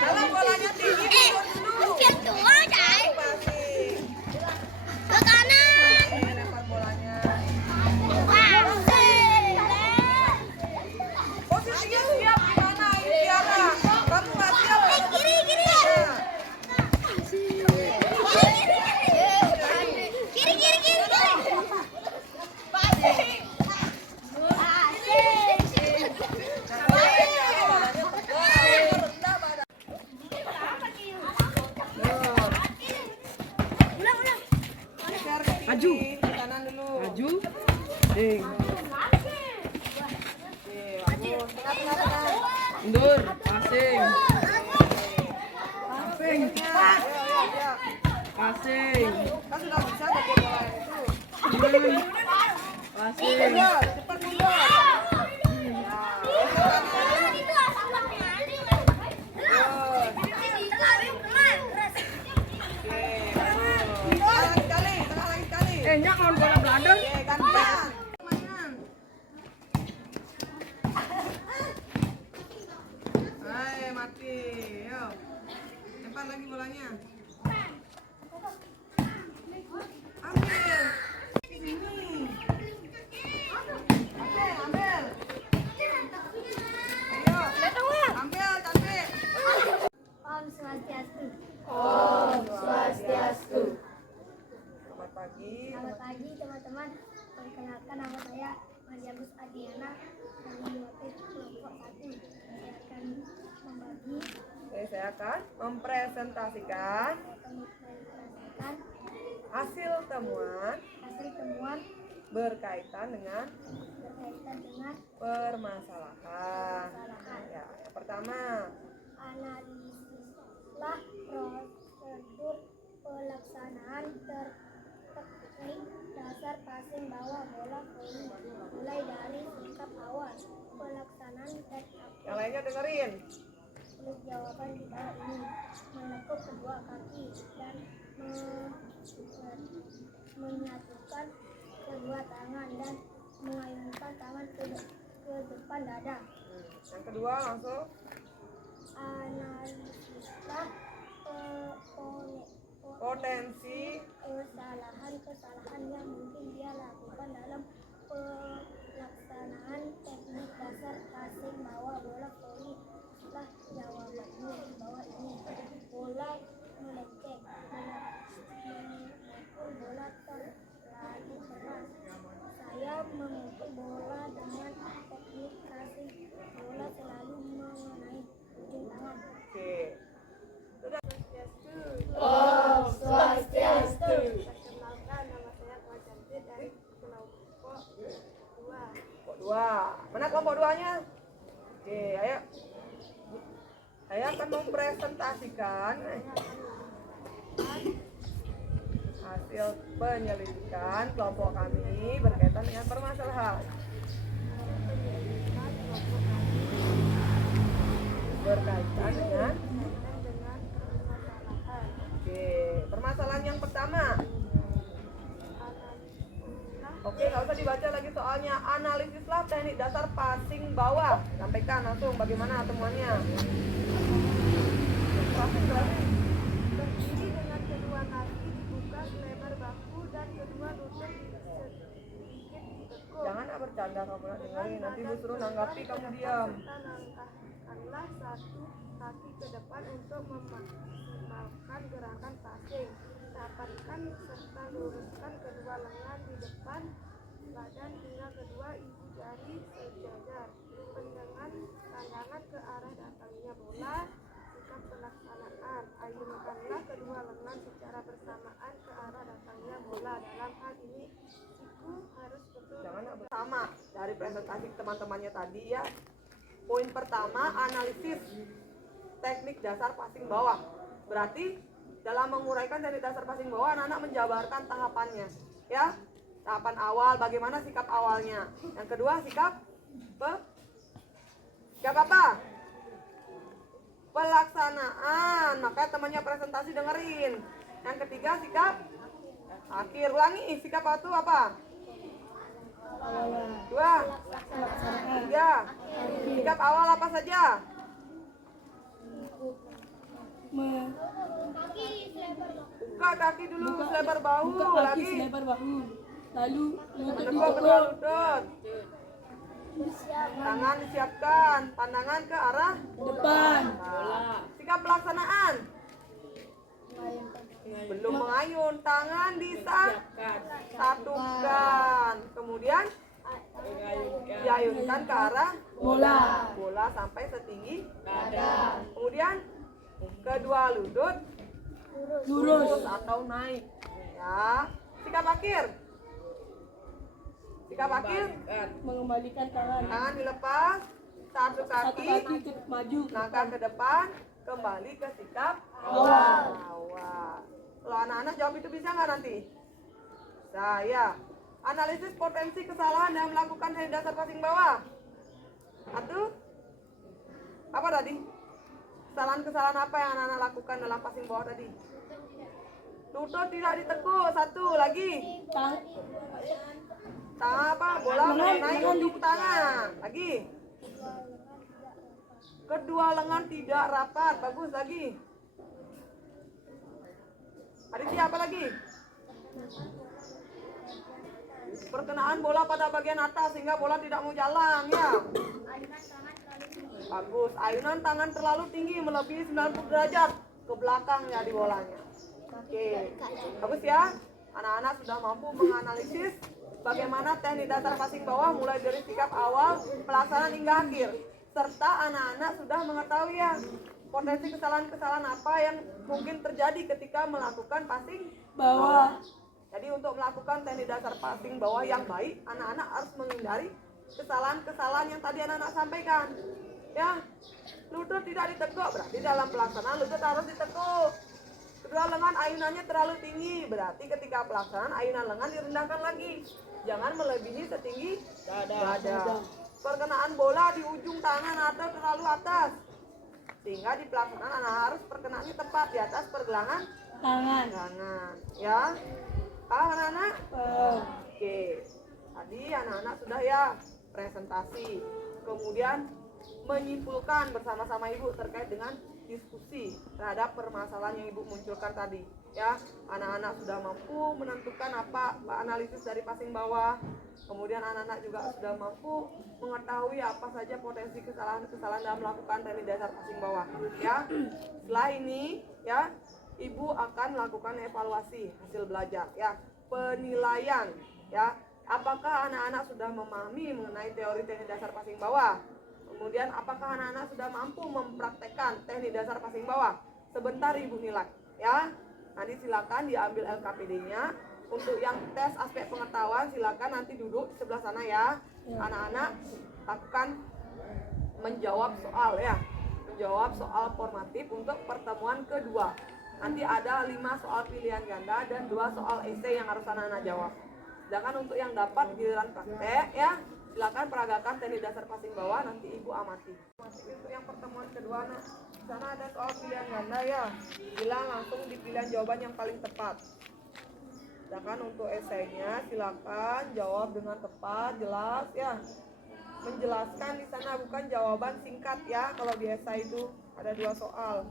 Kalau bolanya tinggi, mundur dulu. Passing. Lempar bolanya. Posisinya siap gimana ini Tiara? Kamu nggak siap? Maju. Kanan dulu. Maju. Ding. Mundur. Passing. Passing. Passing. Kan sudah bisa pakai bola itu. Passing. Cepat mundur. Nya kalau bola bladder. Gantian. Mainan. Hai, mati. Yo. Lempar lagi bolanya. Ambil. Sini. Ambil. Ayo. Ambil, cantik. Om Swastiastu. Selamat pagi. Selamat pagi teman-teman. Perkenalkan nama saya Mariagus Adiana dari Motif kelompok 1. Saya akan membagi Saya akan mempresentasikan hasil temuan berkaitan dengan permasalahan. Ya, yang pertama, analisislah prosedur pelaksanaan teknik dasar passing bawah bola voli mulai dari sikap awal pelaksanaan teknik. yang lainnya dengerin. Tulis jawaban di bawah ini. Menekuk kedua kaki dan menyatukan kedua tangan dan mengayunkan tangan ke depan dada. Yang kedua langsung. Analisislah Potensi kesalahan yang mungkin dia lakukan dalam pelaksanaan teknik dasar passing bawah bola voli. Lah jawabannya di bawah ini. Bola melenceng, memukul bola terlalu keras. Saya memukul bola dengan teknik passing bola selalu mengenai ujung tangan. Oke. Sudah. Om Swastiastu. Perkenalkan, nama saya Kwajanti dari kelompok 2. Kelompok 2. Mana kelompok 2-nya? Oke, ayo. Saya akan mempresentasikan hasil penyelidikan kelompok kami berkaitan dengan permasalahan. Berkaitan dengan Oke, permasalahan yang pertama. Oke, nggak usah dibaca lagi soalnya. Analisislah teknik dasar passing bawah. Sampaikan langsung bagaimana temuannya. Berdiri dengan kedua kaki dibuka selebar bahu dan kedua lutut sedikit ditekuk. Jangan bercanda kamu dengerin. Nanti Bu suruh nanggapi kamu diam. Serta langkahkanlah satu kaki ke depan untuk memaksimalkan gerakan passing. Rapatkan serta luruskan kedua lengan di depan badan hingga kedua ibu jari sejajar. Pandangan ke arah datangnya bola. Sikap pelaksanaan, ayunkanlah kedua lengan secara bersamaan ke arah datangnya bola. Dalam hal ini siku harus betul. Jangan bersama dari presentasi teman-temannya tadi ya. Poin pertama, analisis teknik dasar passing bawah. Berarti dalam menguraikan teknik dasar passing bawah, anak-anak menjabarkan tahapannya, ya. Tahapan awal, bagaimana sikap awalnya. Yang kedua, sikap apa? Pelaksanaan. Makanya temannya presentasi dengerin. Yang ketiga, sikap akhir. Ulangi, sikap itu apa? Dua, tiga. Sikap awal apa saja? Buka kaki dulu, selebar bahu. Lagi Selebar bahu. Lalu lutut menekuk kedua lutut. Tangan disiapkan, pandangan ke arah depan. sikap pelaksanaan. Belum mengayun, tangan disatukan. Kemudian diayunkan ke arah bola sampai setinggi dada. Kemudian kedua lutut lurus atau naik. Ya. Sikap akhir. Mengembalikan tangan. Tangan dilepas, satu kaki maju. langkah ke depan, kembali ke sikap Awal. Kalau anak-anak jawab itu bisa nggak nanti? Saya analisis potensi kesalahan dalam melakukan teknik dasar passing bawah. Atau apa tadi? Kesalahan apa yang anak-anak lakukan dalam passing bawah tadi? Lutut tidak ditekuk. Satu lagi. Tangan apa? Bola naik ujung tangan. Lagi. Kedua lengan tidak rapat. Bagus lagi. Aditya apa lagi? Perkenaan bola pada bagian atas sehingga bola tidak mau jalan, ya. Bagus. Ayunan tangan terlalu tinggi melebihi 90 derajat ke belakang ya di bolanya. Oke. Bagus ya. Anak-anak sudah mampu menganalisis bagaimana teknik dasar passing bawah mulai dari sikap awal, pelaksanaan hingga akhir. Serta anak-anak sudah mengetahui ya potensi kesalahan-kesalahan apa yang mungkin terjadi ketika melakukan passing bawah. Jadi untuk melakukan teknik dasar passing bawah yang baik, anak-anak harus menghindari kesalahan-kesalahan yang tadi anak-anak sampaikan. Ya, lutut tidak ditekuk, berarti dalam pelaksanaan lutut harus ditekuk. Kedua lengan ayunannya terlalu tinggi, berarti ketika pelaksanaan ayunan lengan direndahkan lagi. Jangan melebihi setinggi dada. Perkenaan bola di ujung tangan atau terlalu atas, sehingga di pelaksanaan anak harus perkenaannya tepat di atas pergelangan tangan. Ya, anak-anak. Oke, tadi anak-anak sudah ya presentasi, kemudian menyimpulkan bersama-sama ibu terkait dengan diskusi terhadap permasalahan yang ibu munculkan tadi. Ya, anak-anak sudah mampu menentukan apa analisis dari passing bawah. Kemudian anak-anak juga sudah mampu mengetahui apa saja potensi kesalahan-kesalahan dalam melakukan teknik dasar passing bawah. Ya, setelah ini ya ibu akan melakukan evaluasi hasil belajar. Ya, penilaian. Ya, apakah anak-anak sudah memahami mengenai teori teknik dasar passing bawah? Kemudian apakah anak-anak sudah mampu mempraktekkan teknik dasar passing bawah? Sebentar ibu nilai. Ya, nanti silakan diambil LKPD-nya. Untuk yang tes aspek pengetahuan silakan nanti duduk di sebelah sana ya. Anak-anak lakukan menjawab soal ya. Menjawab soal formatif untuk pertemuan kedua. Nanti ada 5 soal pilihan ganda dan 2 soal esai yang harus anak-anak jawab. Sedangkan untuk yang dapat giliran praktek ya, silakan peragakan teknik dasar passing bawah, nanti ibu amati. Untuk yang pertemuan kedua, nah, di sana ada soal pilihan ganda ya. Bilang langsung di pilihan jawaban yang paling tepat. Sedangkan untuk esainya silakan jawab dengan tepat, jelas ya. Menjelaskan di sana bukan jawaban singkat ya. Kalau di esai itu ada 2 soal.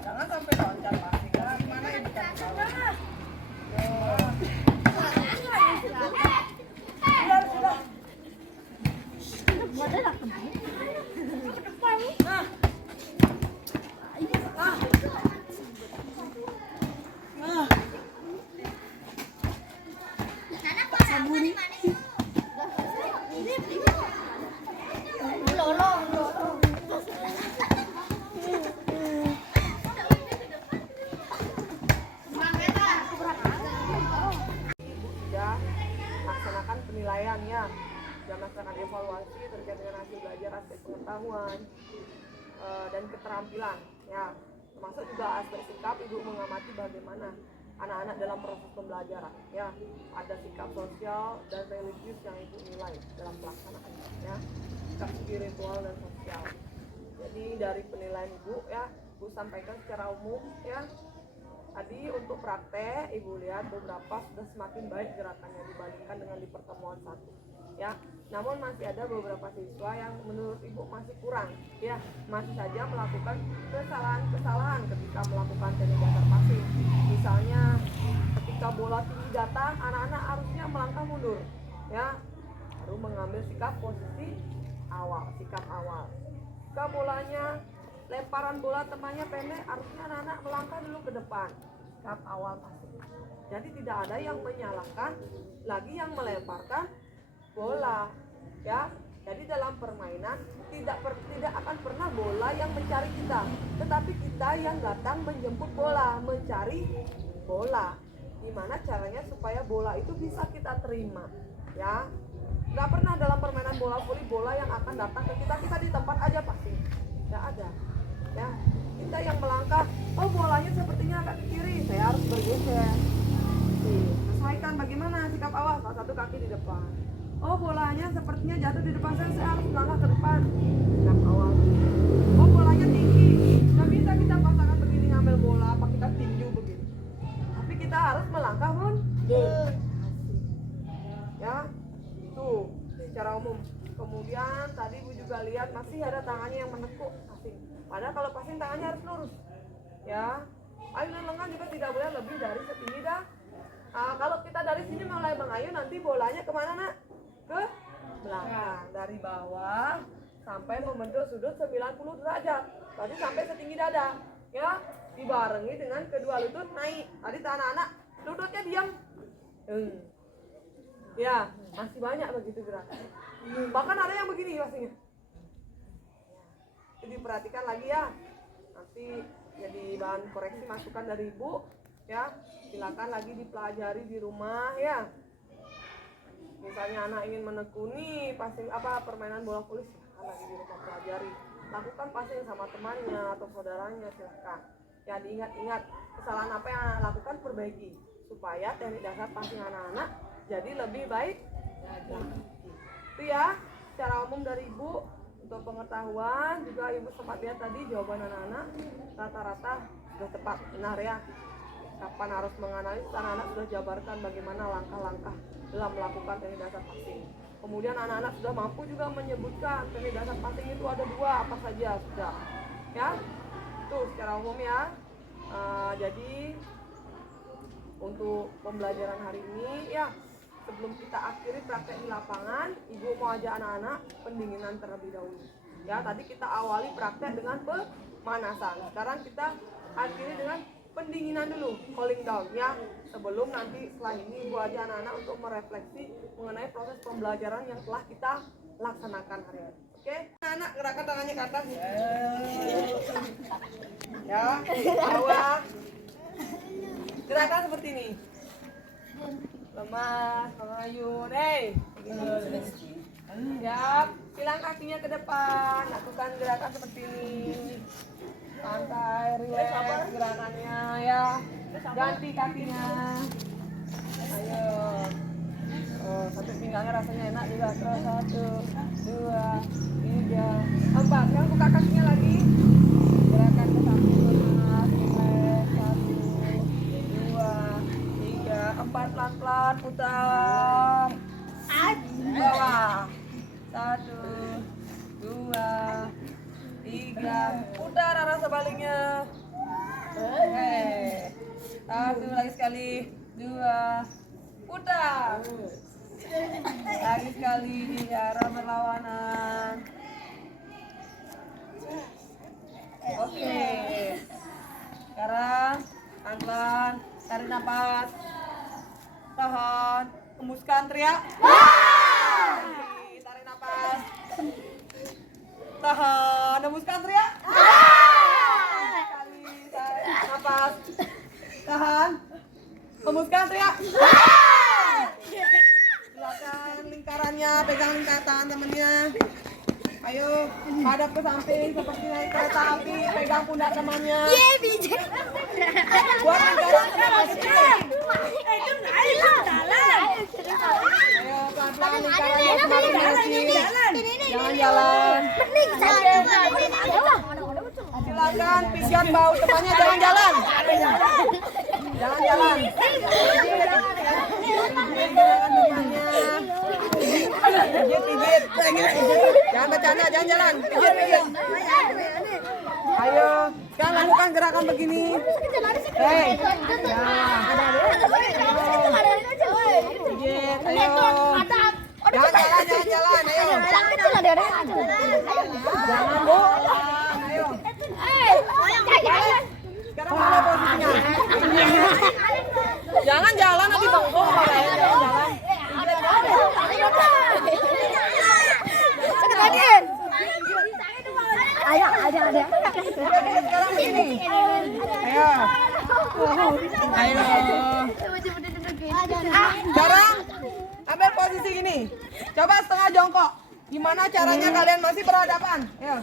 Jangan sampai loncat pasti. Gimana ya bukan salah. Sudah laksanakan penilaian ya, sudah melaksanakan evaluasi terkait dengan hasil belajar, aspek pengetahuan dan keterampilan ya, termasuk juga aspek sikap. Ibu mengamati bagaimana anak-anak dalam proses pembelajaran ya, ada sikap sosial dan religius yang ibu nilai dalam pelaksanaan ya, sikap spiritual dan sosial. Jadi dari penilaian ibu ya, ibu sampaikan secara umum ya. Tadi untuk praktek ibu lihat beberapa sudah semakin baik gerakannya dibandingkan dengan di pertemuan 1 ya. Namun masih ada beberapa siswa yang menurut ibu masih kurang ya, masih saja melakukan kesalahan-kesalahan ketika melakukan teknik dasar passing. Misalnya ketika bola tinggi datang, anak-anak harusnya melangkah mundur ya, baru mengambil sikap posisi awal, sikap awal. Jika bolanya lemparan bola temannya pendek, harusnya anak-anak melangkah dulu ke depan, sikap awal passing. Jadi tidak ada yang menyalahkan lagi yang melemparkan bola ya. Jadi dalam permainan tidak akan pernah bola yang mencari kita, tetapi kita yang datang menjemput bola, mencari bola. Gimana caranya supaya bola itu bisa kita terima ya. Nggak pernah dalam permainan bola voli bola yang akan datang ke kita di tempat aja pasti nggak ada ya. Kita yang melangkah, oh bolanya sepertinya agak ke kiri, saya harus bergeser. Sesuaikan bagaimana sikap awal, salah satu kaki di depan. Oh bolanya sepertinya jatuh di depan saya harus melangkah ke depan, sikap awal. Oh bolanya tinggi, nggak bisa kita paksakan begini ngambil bola, apa kita tinju begini, tapi kita harus melangkah mundur ya. Itu secara umum. Kemudian tadi ibu juga lihat masih ada tangannya yang menekuk passing. Padahal kalau passing tangannya harus lurus ya. Ayunan lengan juga tidak boleh lebih dari setinggi dah. Kalau kita dari sini mulai mengayun, nanti bolanya kemana nak? Ke belakang, dari bawah sampai membentuk sudut 90 derajat. Berarti sampai setinggi dada ya. Dibarengi dengan kedua lutut naik. Tadi anak-anak lututnya diam. Ya, masih banyak begitu gerakan. Bahkan ada yang begini pastinya. Jadi perhatikan lagi ya. Nanti jadi bahan koreksi masukan dari ibu ya. Silakan lagi dipelajari di rumah ya. Misalnya anak ingin menekuni passing permainan bola voli, silakan lagi di rumah pelajari. Lakukan passing sama temannya atau saudaranya, silakan Ya, diingat-ingat kesalahan apa yang anak lakukan, perbaiki supaya teknik dasar passing anak-anak jadi lebih baik lagi. Itu ya secara umum dari Ibu. Untuk pengetahuan juga Ibu sempat lihat tadi jawaban anak-anak rata-rata sudah tepat, benar ya. Kapan harus menganalisis, anak-anak sudah jabarkan bagaimana langkah-langkah dalam melakukan teknik dasar passing. Kemudian anak-anak sudah mampu juga menyebutkan teknik dasar passing itu ada 2 apa saja sudah. Ya, itu secara umum ya. Jadi untuk pembelajaran hari ini ya, sebelum kita akhiri praktek di lapangan, Ibu mau ajak anak-anak pendinginan terlebih dahulu. Ya, tadi kita awali praktek dengan pemanasan. Sekarang kita akhiri dengan pendinginan dulu, cooling down ya. Sebelum nanti setelah ini Ibu ajak anak-anak untuk merefleksi mengenai proses pembelajaran yang telah kita laksanakan hari ini. Oke? Anak gerakan tangannya ke atas. Ya, bawah. Gerakan seperti ini. Lemas, mengayun, siap, hilang kakinya ke depan, lakukan gerakan seperti ini. Santai, relax gerakannya ya. Ganti kakinya. Ayo. Oh, sampai pinggangnya rasanya enak juga. Terus 1, 2, 3, 4. Sekarang buka kakinya lagi. Gerakan ke samping lemas, relax. 1, 2, 3, 4, pelan-pelan putar. Bawah. 1, 2, 3, putar arah sebaliknya. Oke. 1 lagi sekali, 2, putar. Lagi sekali di arah berlawanan. Oke. Sekarang pelan-pelan tarik nafas. Tahan, hembuskan, teriak. Tarik nafas. Tahan, hembuskan, teriak. Sekali, tarik nafas. Tahan, hembuskan, teriak. Silakan lingkarannya, pegang lingkaran tangan temennya. Ayo, hadap ke samping seperti naik kereta api, pegang pundak temannya. Buat lingkaran teman-teman. Ayo, pelan-pelan lingkarannya semakin kecil. Jangan jalan. Silakan pijat bau temannya, jangan jalan. Jangan jalan. Pijit. Jangan bercanda, jangan jalan. Pijit. Ayo, sekarang lakukan gerakan begini. Hei. Pijit, ayo. Jangan jalan, ayo. Jangan bolan, ayo. Sekarang mana posisinya? Jangan jalan nanti bengkok kepalanya, jangan jalan. Ada. Sekarang begini. Ayo. Sekarang ambil posisi gini. Coba setengah jongkok. Gimana caranya kalian masih berhadapan? Ayo.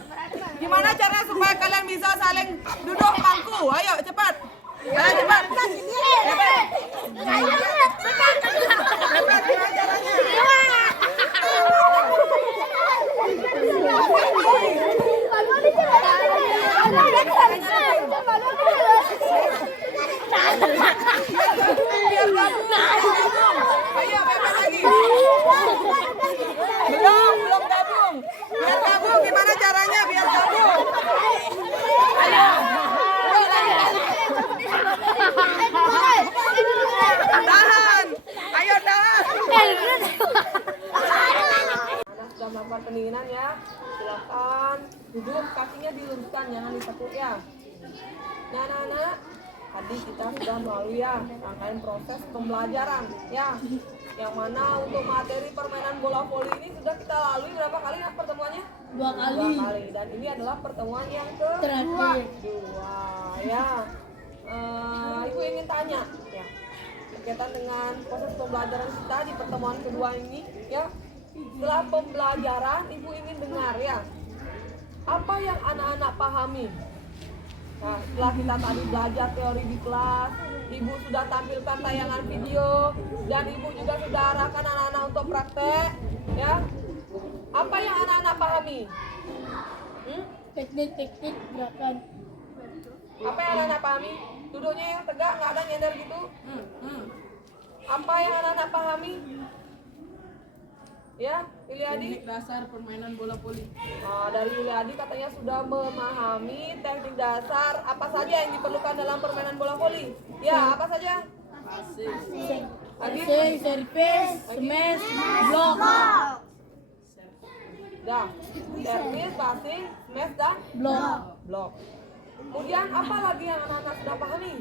Gimana cara supaya kalian bisa saling duduk bangku? Ayo cepat. Ayo cepat. Cepat. Gimana caranya? Biar gabung. Ayo bebas lagi. Belum gabung. Biar gabung, gimana caranya biar gabung? Ayo. Tahan. Ayo tahan. Anak sudah melakukan pendinginan ya. Silakan duduk, kakinya diluruskan, jangan ditekuk ya. Nah, anak-anak, tadi kita sudah melalui ya rangkaian proses pembelajaran ya. Yang mana untuk materi permainan bola voli ini sudah kita lalui berapa kali ya pertemuannya? 2 kali. 2 kali. Dan ini adalah pertemuan yang Terakhir. kedua ya. Ibu ingin tanya ya, berkaitan dengan proses pembelajaran kita di pertemuan kedua ini ya. Setelah pembelajaran, Ibu ingin dengar ya, apa yang anak-anak pahami Nah, setelah kita tadi belajar teori di kelas, Ibu sudah tampilkan tayangan video dan Ibu juga sudah arahkan anak-anak untuk praktek, ya. Apa yang anak-anak pahami? Teknik-teknik gerakan. Apa yang anak-anak pahami? Duduknya yang tegak, nggak ada nyender gitu. Apa yang anak-anak pahami? Ya, Iliadi. Teknik dasar permainan bola voli. Nah, dari Iliadi katanya sudah memahami teknik dasar apa saja yang diperlukan dalam permainan bola voli. Ya, apa saja? Passing, Lagi? Passing, service, smash, block. Dah. Servis, passing, smash, dan Block. blok. Kemudian apa lagi yang anak-anak sudah pahami?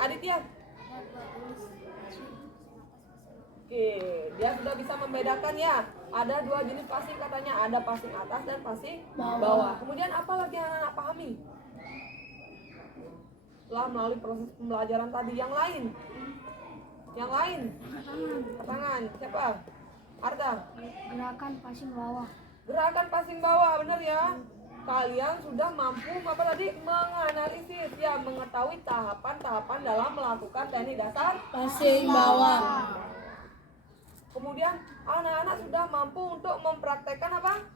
Aditya? Oke, dia sudah bisa membedakan ya. Ada dua jenis passing katanya, ada passing atas dan passing bawah. Kemudian apa lagi yang anak-anak pahami? Setelah melalui proses pembelajaran tadi, yang lain? Yang lain? Tangan. Siapa? Arda. Gerakan passing bawah. Gerakan passing bawah, bener ya. Kalian sudah mampu apa tadi? Menganalisis ya, mengetahui tahapan-tahapan dalam melakukan teknik dasar Passing bawah. Kemudian anak-anak sudah mampu untuk mempraktekkan apa?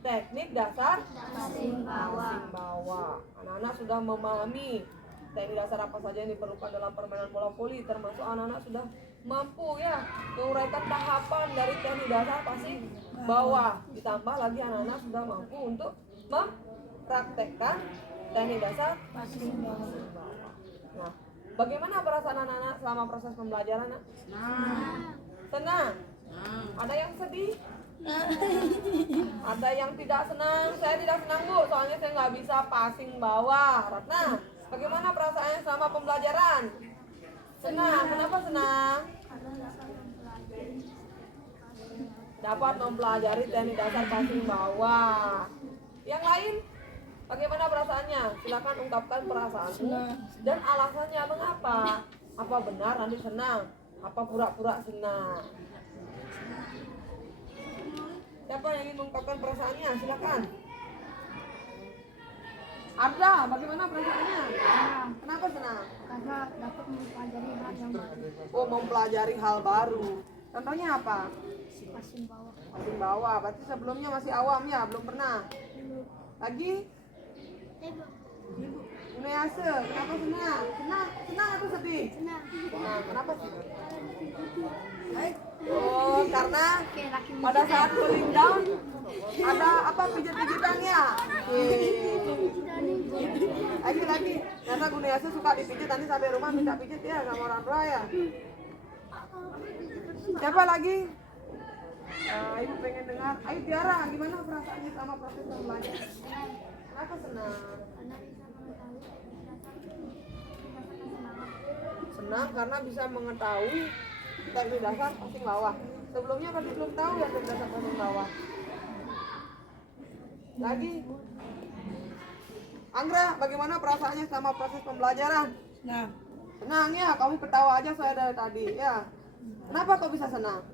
Teknik dasar Passing bawah. Anak-anak sudah memahami teknik dasar apa saja yang diperlukan dalam permainan bola voli, termasuk anak-anak sudah mampu ya menguraikan tahapan dari teknik dasar passing bawah. Ditambah lagi anak-anak sudah mampu untuk mempraktekkan teknik dasar Passing bawah. Nah, bagaimana perasaan anak-anak selama proses pembelajaran? Senang. Ada yang sedih? Ada yang tidak senang? Saya tidak senang, Bu, soalnya saya nggak bisa passing bawah. Ratna, bagaimana perasaannya selama pembelajaran? Senang. Kenapa senang? Dapat mempelajari teknik dasar passing bawah. Yang lain? Bagaimana perasaannya? Silakan ungkapkan perasaanmu dan alasannya mengapa. Apa benar nanti senang? Apa pura-pura senang? Siapa yang ingin mengungkapkan perasaannya? Silakan. Arda, bagaimana perasaannya? Kenapa senang? Karena dapat mempelajari hal yang baru. Oh, mempelajari hal baru. Contohnya apa? Passing bawah. Passing bawah. Berarti sebelumnya masih awam ya, belum pernah. Lagi? Unease, kenapa senang? Senang atau sedih? Senang. Kenapa sih? Oh, karena pada saat cooling down ada apa pijit-pijitannya? Lagi. Ternyata Gunease suka dipijit, nanti sampai rumah minta pijit ya sama orang tua ya. Siapa lagi? Ibu pengen dengar. Ayo Tiara, gimana perasaannya sama proses pembelajaran? Kenapa senang? Senang karena bisa mengetahui teknik dasar passing bawah. Sebelumnya pasti belum tahu ya teknik dasar passing bawah. Lagi, Anggra, bagaimana perasaannya sama proses pembelajaran? Nah, Senang ya, kamu ketawa aja saya dari tadi ya. Kenapa kau bisa senang?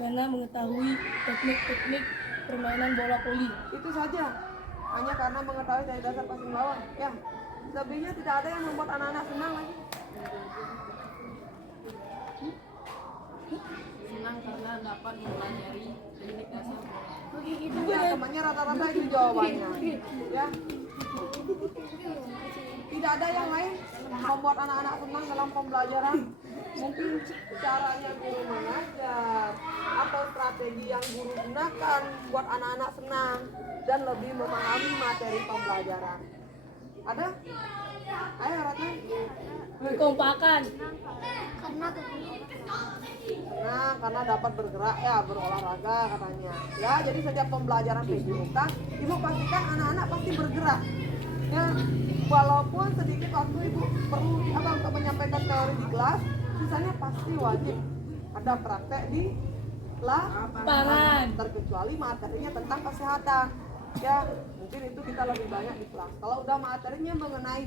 karena mengetahui teknik-teknik permainan bola voli. Itu saja, hanya karena mengetahui teknik dasar passing bawah ya. Selebihnya tidak ada yang membuat anak-anak senang lagi. senang karena dapat mempelajari teknik dasar bola. Ya, temannya rata-rata itu jawabannya ya. Tidak ada yang lain membuat anak-anak senang dalam pembelajaran. Mungkin caranya guru mengajar atau strategi yang guru gunakan buat anak-anak senang dan lebih memahami materi pembelajaran. Ada? Ayo Ratna. Kekompakan. Nah, karena dapat bergerak ya, berolahraga katanya. Ya, jadi sejak pembelajaran PJOK, Ibu pastikan anak-anak pasti bergerak. Ya, walaupun sedikit waktu Ibu perlu untuk menyampaikan teori di kelas, sisanya pasti wajib ada praktek di Lapangan. terkecuali materinya tentang kesehatan. Ya, mungkin itu kita lebih banyak di kelas. Kalau udah materinya mengenai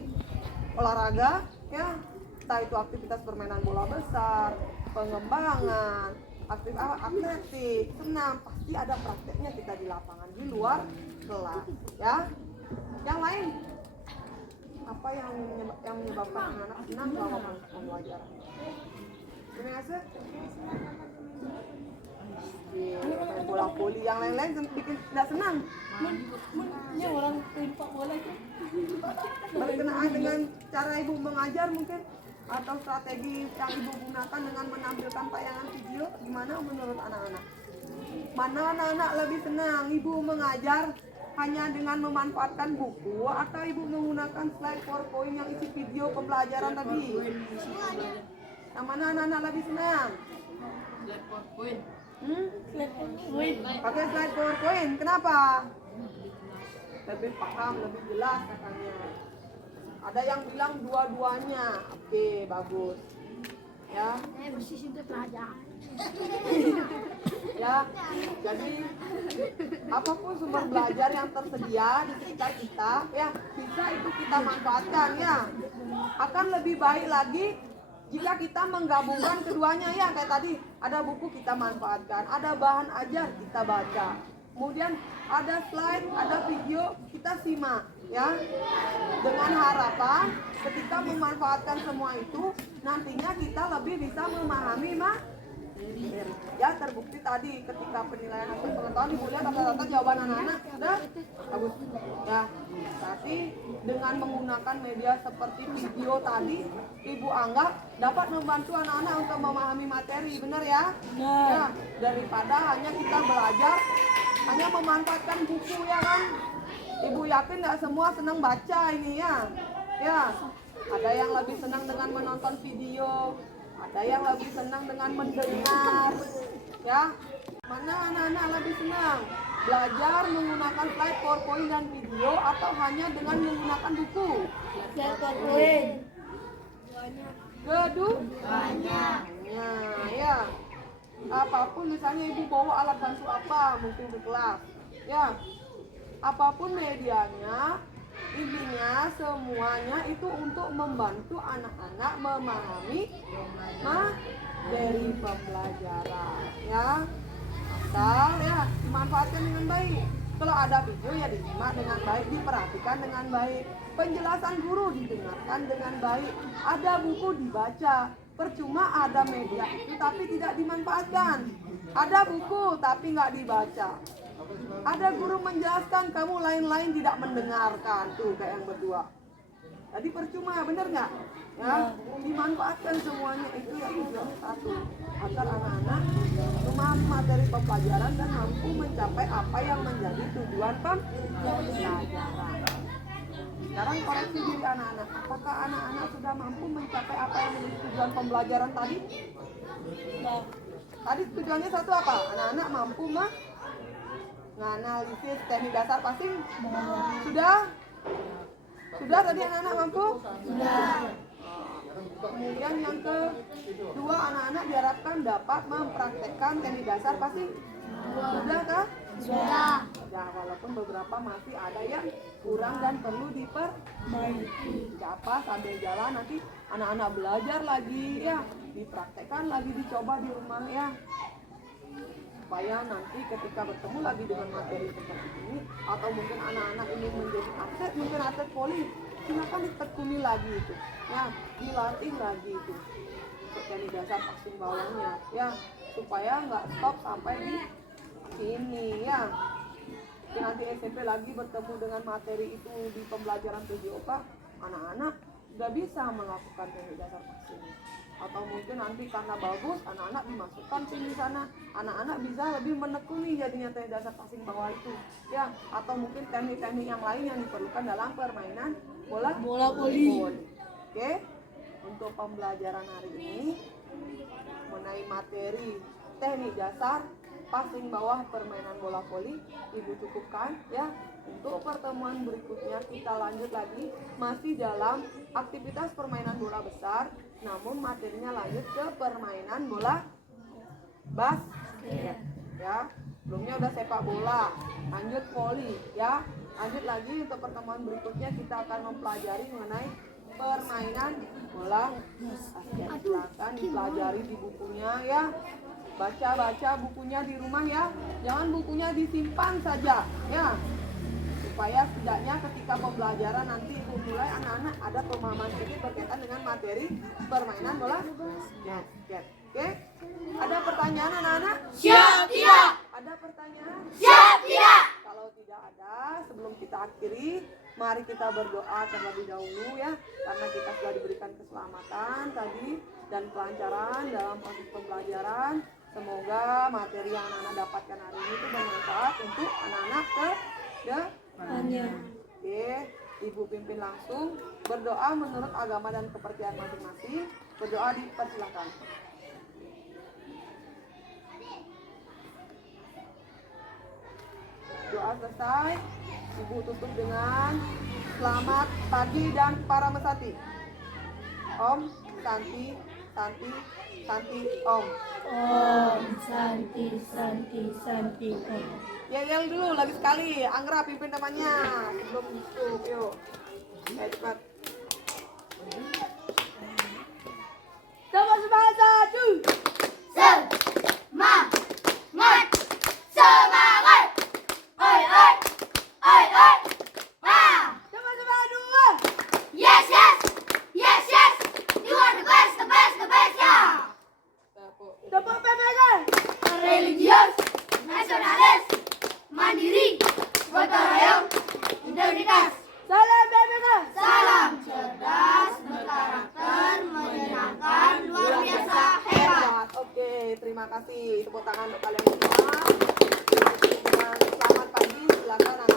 olahraga, ya, entah itu aktivitas permainan bola besar, pengembangan, atletik, senam, pasti ada prakteknya kita di lapangan di luar kelas, ya. Yang lain, apa yang menyebabkan anak-anak senang selama pembelajaran? Biasa main bola voli, yang lain-lain bikin tidak senang. Ya orang sepak bola itu. Berkenaan dengan cara ibu mengajar mungkin, atau strategi yang ibu gunakan dengan menampilkan tayangan video, gimana menurut anak-anak? Mana anak-anak lebih senang ibu mengajar hanya dengan memanfaatkan buku, atau ibu menggunakan slide PowerPoint yang isi video pembelajaran tadi? Yang mana anak-anak lebih senang? Slide PowerPoint. Pakai slide PowerPoint, kenapa? Lebih paham, lebih jelas katanya. Ada yang bilang dua-duanya. Oke, bagus. Ya. Ya, jadi apapun sumber belajar yang tersedia di sekitar kita, ya bisa itu kita manfaatkan ya. Akan lebih baik lagi jika kita menggabungkan keduanya ya, kayak tadi ada buku kita manfaatkan, ada bahan ajar kita baca, kemudian ada slide, ada video kita simak ya. Dengan harapan ketika memanfaatkan semua itu nantinya kita lebih bisa memahami ya. Terbukti tadi ketika penilaian hasil pengetahuan ibu lihat rata-rata jawaban anak-anak sudah bagus ya. Tapi dengan menggunakan media seperti video tadi, ibu anggap dapat membantu anak-anak untuk memahami materi, benar ya? Ya, daripada hanya kita belajar hanya memanfaatkan buku ya kan. Ibu yakin tidak semua senang baca ini ya. Ya, ada yang lebih senang dengan menonton video, ada yang lebih senang dengan mendengar ya. Mana anak-anak lebih senang belajar menggunakan slide PowerPoint dan video, atau hanya dengan menggunakan buku? Slide PowerPoint. Keduanya ya. Apapun misalnya ibu bawa alat bantu apa mungkin ke kelas ya, apapun medianya, intinya semuanya itu untuk membantu anak-anak memahami materi pembelajaran ya. Asal ya dimanfaatkan dengan baik. Kalau ada video ya disimak dengan baik, diperhatikan dengan baik, penjelasan guru didengarkan dengan baik, ada buku dibaca. Percuma ada media itu tapi tidak dimanfaatkan, ada buku tapi nggak dibaca, ada guru menjelaskan kamu lain-lain tidak mendengarkan, tuh kayak yang berdua tadi percuma, bener nggak ya? Dimanfaatkan semuanya itu yang tujuannya satu, agar anak-anak memahami materi pembelajaran dan mampu mencapai apa yang menjadi tujuan pembelajaran. Sekarang koreksi diri anak-anak, apakah anak-anak sudah mampu mencapai apa yang menjadi tujuan pembelajaran tadi? Tadi tujuannya satu apa? Anak-anak mampu menganalisis teknik dasar passing. Sudah tadi anak-anak mampu? Sudah. Kemudian yang kedua, anak-anak diharapkan dapat mempraktekkan teknik dasar passing. Sudah kah? Sudah. Ya, walaupun beberapa masih ada yang kurang dan perlu diperbaiki. Apa sambil jalan nanti anak-anak belajar lagi ya, dipraktekkan lagi, dicoba di rumah ya. Supaya nanti ketika bertemu lagi dengan materi seperti ini, atau mungkin anak-anak ini menjadi atlet, mungkin atlet voli, silakan ditekuni lagi itu. Ya, dilatih lagi itu. Untuk teknik dasar passing bawahnya ya, supaya nggak stop sampai di sini ya. Nanti SMP lagi bertemu dengan materi itu di pembelajaran PJOK, anak-anak sudah bisa melakukan teknik dasar passing. Atau mungkin nanti karena bagus, anak-anak dimasukkan di sana, anak-anak bisa lebih menekuni jadinya teknik dasar passing bawah itu ya. Atau mungkin teknik-teknik yang lain yang diperlukan dalam permainan bola voli. Oke, untuk pembelajaran hari ini mengenai materi teknik dasar passing bawah permainan bola voli ibu cukupkan ya. Untuk pertemuan berikutnya kita lanjut lagi, masih dalam aktivitas permainan bola besar, namun materinya lanjut ke permainan bola basket ya. Sebelumnya udah sepak bola, lanjut voli ya. Lanjut lagi untuk pertemuan berikutnya kita akan mempelajari mengenai permainan bola basket. Silakan dipelajari di bukunya ya. Baca-baca bukunya di rumah ya. Jangan bukunya disimpan saja ya. Supaya setidaknya ketika pembelajaran nanti mulai anak-anak ada materi permainan bola basket. Oke? Ada pertanyaan anak-anak? Siap, tidak. Ada pertanyaan? Siap, tidak. Kalau tidak ada, sebelum kita akhiri, mari kita berdoa terlebih dahulu ya, karena kita sudah diberikan keselamatan tadi dan kelancaran dalam proses pembelajaran. Semoga materi yang anak-anak dapatkan hari ini itu bermanfaat untuk anak-anak ke depannya. Oke, Ibu pimpin langsung berdoa menurut agama dan kepercayaan masing-masing. Berdoa dipersilakan. Doa selesai, Ibu tutup dengan selamat pagi dan para mesati. Om, Santi, Santi, Santi, Om. Om Santi Santi Santi Om. Yel dulu lagi sekali. Anggra pimpin temannya sebelum tutup. Yuk. Ayo cepat. Semangat satu. Semangat, semangat. Oi, oi, oi, oi. Wow. Semangat dua. Yes, yes, yes, yes. You are the best, the best, the best, yeah. Tepuk PPK. Religius, nasionalis, mandiri, gotong royong, integritas. Salam PPK. Salam cerdas, berkarakter, menyenangkan, luar biasa, hebat. Oke, terima kasih. Tepuk tangan untuk kalian semua. Dengan selamat pagi, silakan